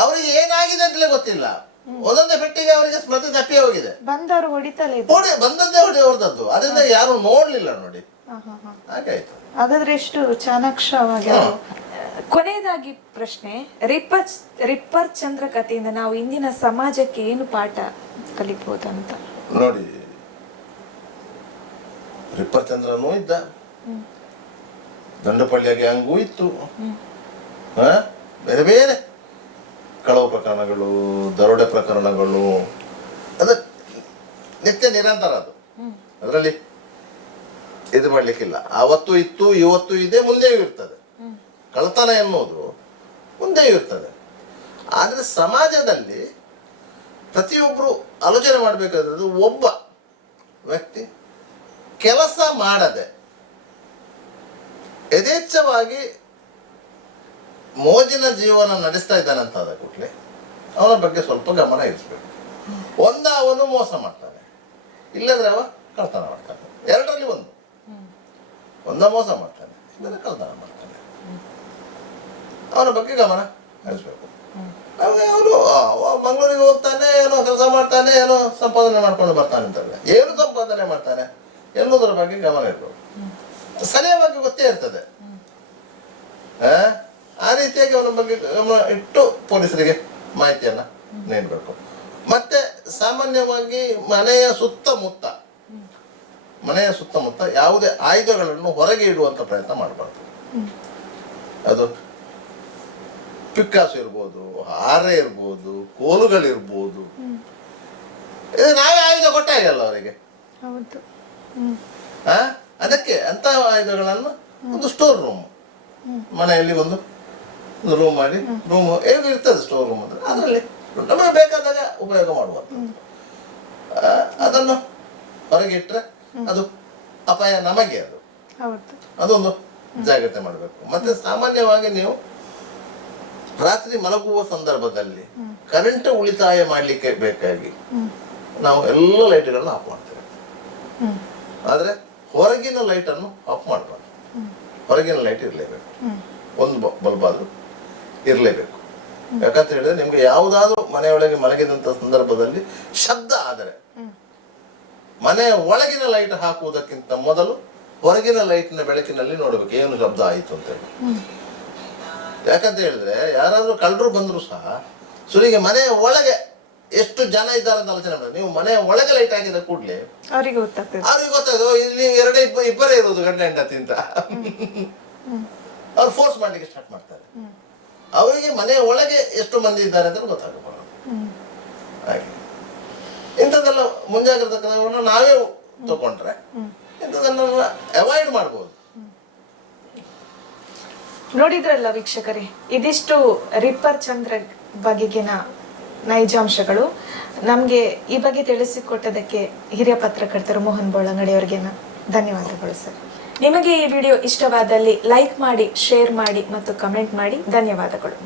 ಅವರಿಗೆ ಏನಾಗಿದೆ ಅಂತಲೇ ಗೊತ್ತಿಲ್ಲ. ಒಂದೊಂದೇ ಪೆಟ್ಟಿಗೆ ಅವರಿಗೆ ಸ್ಮೃತಿ ತಪ್ಪಿ ಹೋಗಿದೆ. ಬಂದವರು ಹೊಡಿತಲೇ ಬಂದದ್ದೇ ಹೊಡೆದದ್ದು, ಅದರಿಂದ ಯಾರು ನೋಡ್ಲಿಲ್ಲ ನೋಡಿ, ಹಾಗಾಯ್ತು. ಹಾಗಾದ್ರೆ ಎಷ್ಟು ಚಾಣಾಕ್ಷವಾಗಿ. ಕೊನೆಯದಾಗಿ ಪ್ರಶ್ನೆ, ರಿಪ್ಪರ್ ಚಂದ್ರ ಕಥೆಯಿಂದ ನಾವು ಇಂದಿನ ಸಮಾಜಕ್ಕೆ ಏನು ಪಾಠ ಕಲಿಬಹುದಂತ ನೋಡಿ. ರಿಪ್ಪರ್ ಚಂದ್ರನೂ ಇದ್ದ, ದಂಡಪಳ್ಳಿಯ ಗ್ಯಾಂಗೂ ಇತ್ತು, ಬೇರೆ ಬೇರೆ ಕಳವು ಪ್ರಕರಣಗಳು, ದರೋಡೆ ಪ್ರಕರಣಗಳು, ಅದು ನಿತ್ಯ ನಿರಂತರ. ಅದು ಅದರಲ್ಲಿ ಇದು ಮಾಡ್ಲಿಕ್ಕಿಲ್ಲ. ಆವತ್ತು ಇತ್ತು, ಇವತ್ತು ಇದೆ, ಮುಂದೆಯೂ ಇರ್ತದೆ. ಕಳ್ಳತನ ಎನ್ನುವುದು ಮುಂದೆಯೂ ಇರ್ತದೆ. ಆದರೆ ಸಮಾಜದಲ್ಲಿ ಪ್ರತಿಯೊಬ್ಬರು ಆಲೋಚನೆ ಮಾಡಬೇಕಾದದ್ದು, ಒಬ್ಬ ವ್ಯಕ್ತಿ ಕೆಲಸ ಮಾಡದೆ ಯಥೇಚ್ಛವಾಗಿ ಮೋಜಿನ ಜೀವನ ನಡೆಸ್ತಾ ಇದ್ದಾನಂತಾದ ಕೂಡಲೇ ಅವನ ಬಗ್ಗೆ ಸ್ವಲ್ಪ ಗಮನ ಇರಿಸಬೇಕು. ಅವನು ಮೋಸ ಮಾಡ್ತಾನೆ, ಇಲ್ಲದ್ರೆ ಅವ ಕಳ್ತನ ಮಾಡ್ತಾನೆ. ಎರಡರಲ್ಲಿ ಒಂದ ಮೋಸ ಮಾಡ್ತಾನೆ, ಇಲ್ಲದ್ರೆ ಕಳ್ತನ ಮಾಡ್ತಾನೆ. ಅವನ ಬಗ್ಗೆ ಗಮನ ಹರಿಸ್ಬೇಕು. ಅವನು ಮಂಗಳೂರಿಗೆ ಹೋಗ್ತಾನೆ, ಏನೋ ಕೆಲಸ ಮಾಡ್ತಾನೆ, ಏನೋ ಸಂಪಾದನೆ ಮಾಡ್ಕೊಂಡು ಬರ್ತಾನೆ ಅಂತಲ್ಲ, ಏನು ಸಂಪಾದನೆ ಮಾಡ್ತಾನೆ ಎನ್ನುವುದರ ಬಗ್ಗೆ ಗಮನ ಇರ್ಬೇಕು. ಸರಿಯಾಗಿ ಗೊತ್ತೇ ಇರ್ತದೆ. ಆ ರೀತಿಯಾಗಿ ಅವನ ಬಗ್ಗೆ ಗಮನ ಇಟ್ಟು ಪೊಲೀಸರಿಗೆ ಮಾಹಿತಿಯನ್ನ ನೀಡಬೇಕು. ಮತ್ತೆ ಸಾಮಾನ್ಯವಾಗಿ ಮನೆಯ ಸುತ್ತಮುತ್ತ ಯಾವುದೇ ಆಯುಧಗಳನ್ನು ಹೊರಗೆ ಇಡುವಂತ ಪ್ರಯತ್ನ ಮಾಡಬಾರ್ದು. ಅದು ಪಿಕ್ಕಾಸು ಇರ್ಬೋದು, ಹಾರೆ ಇರ್ಬೋದು, ಕೋಲುಗಳಿರ್ಬೋದು, ಇದು ನಾವೇ ಆಯುಧ ಕೊಟ್ಟಾಗಲ್ಲ ಅವರಿಗೆ. ಅದಕ್ಕೆ ಅಂತಹ ಆಯುಧಗಳನ್ನು ಒಂದು ಸ್ಟೋರ್ ರೂಮ್, ಮನೆಯಲ್ಲಿ ಒಂದು ರೂಮ್ ಮಾಡಿ, ರೂಮ್ ಹೇಗೆ ಇರ್ತದೆ ಸ್ಟೋರ್ ರೂಮ್ ಅಂದ್ರೆ ಅದರಲ್ಲಿ ನಮಗೆ ಬೇಕಾದಾಗ ಉಪಯೋಗ ಮಾಡುವಂಥದ್ದು. ಅದನ್ನು ಹೊರಗೆ ಇಟ್ಟರೆ ಅದು ಅಪಾಯ ನಮಗೆ. ಅದೊಂದು ಜಾಗ್ರತೆ ಮಾಡಬೇಕು. ಮತ್ತೆ ಸಾಮಾನ್ಯವಾಗಿ ನೀವು ರಾತ್ರಿ ಮಲಗುವ ಸಂದರ್ಭದಲ್ಲಿ ಕರೆಂಟ್ ಉಳಿತಾಯ ಮಾಡಲಿಕ್ಕೆ ಬೇಕಾಗಿ ನಾವು ಎಲ್ಲ ಲೈಟ್ಗಳನ್ನ ಆಫ್ ಮಾಡ್ತೇವೆ. ಆದರೆ ಹೊರಗಿನ ಲೈಟ್ ಅನ್ನು ಆಫ್ ಮಾಡಬಾರ್ದು. ಹೊರಗಿನ ಲೈಟ್ ಇರಲೇಬೇಕು, ಒಂದು ಬಲ್ಬ್ ಆದ್ರೂ ಇರಲೇಬೇಕು. ಯಾಕಂತ ಹೇಳಿದ್ರೆ ನಿಮ್ಗೆ ಯಾವುದಾದ್ರೂ ಮನೆಯೊಳಗೆ ಮಲಗಿದಂತ ಸಂದರ್ಭದಲ್ಲಿ ಶಬ್ದ ಆದರೆ ಮನೆಯ ಒಳಗಿನ ಲೈಟ್ ಹಾಕುವುದಕ್ಕಿಂತ ಮೊದಲು ಹೊರಗಿನ ಲೈಟ್ನ ಬೆಳಕಿನಲ್ಲಿ ನೋಡ್ಬೇಕು ಏನು ಶಬ್ದ ಆಯಿತು ಅಂತ ಹೇಳಿ. ಯಾಕಂತ ಹೇಳಿದ್ರೆ ಯಾರಾದ್ರೂ ಕಳ್ಳರು ಬಂದ್ರು ಸಹ ಸುರಿಗೆ ಮನೆಯ ಒಳಗೆ ಎಷ್ಟು ಜನ ಇದ್ದಾರೆ ಅಂತ ಆಲೋಚನೆ ಮಾಡಿ. ನೀವು ಮನೆಯ ಒಳಗೆ ಲೈಟ್ ಹಾಕಿದ ಕೂಡಲೇ ಅವ್ರಿಗೆ ಗೊತ್ತಾಯ್ತು ಇಲ್ಲಿ ಇಬ್ಬರೇ ಇರೋದು ಗಂಡ ಹೆಂಡತಿ ಅಂತ. ಅವ್ರು ಫೋರ್ಸ್ ಮಾಡ್ಲಿಕ್ಕೆ ಸ್ಟಾರ್ಟ್ ಮಾಡ್ತಾರೆ. ಅವರಿಗೆ ಮನೆಯ ಒಳಗೆ ಎಷ್ಟು ಮಂದಿ ಇದ್ದಾರೆ ಅಂತ ಗೊತ್ತಾಗಬಾರದು. ಹಾಗೆ ಇಂಥದ್ದೆಲ್ಲ ಮುಂಜಾಗ್ರತಾ ಕ್ರಮವನ್ನು ನಾವೇ ತಗೊಂಡ್ರೆ ಇಂಥದನ್ನ ಅವಾಯ್ಡ್ ಮಾಡ್ಬೋದು. ನೋಡಿದ್ರಲ್ಲ ವೀಕ್ಷಕರೇ, ಇದಿಷ್ಟು ರಿಪ್ಪರ್ ಚಂದ್ರ ಬಗೆಗಿನ ನೈಜಾಂಶಗಳು. ನಮಗೆ ಈ ಬಗ್ಗೆ ತಿಳಿಸಿಕೊಟ್ಟದಕ್ಕೆ ಹಿರಿಯ ಪತ್ರಕರ್ತರು ಮೋಹನ್ ಬೋಳಂಗಡಿ ಅವರಿಗೆ ಧನ್ಯವಾದಗಳು ಸರ್. ನಿಮಗೆ ಈ ವಿಡಿಯೋ ಇಷ್ಟವಾದಲ್ಲಿ ಲೈಕ್ ಮಾಡಿ, ಶೇರ್ ಮಾಡಿ ಮತ್ತು ಕಮೆಂಟ್ ಮಾಡಿ. ಧನ್ಯವಾದಗಳು.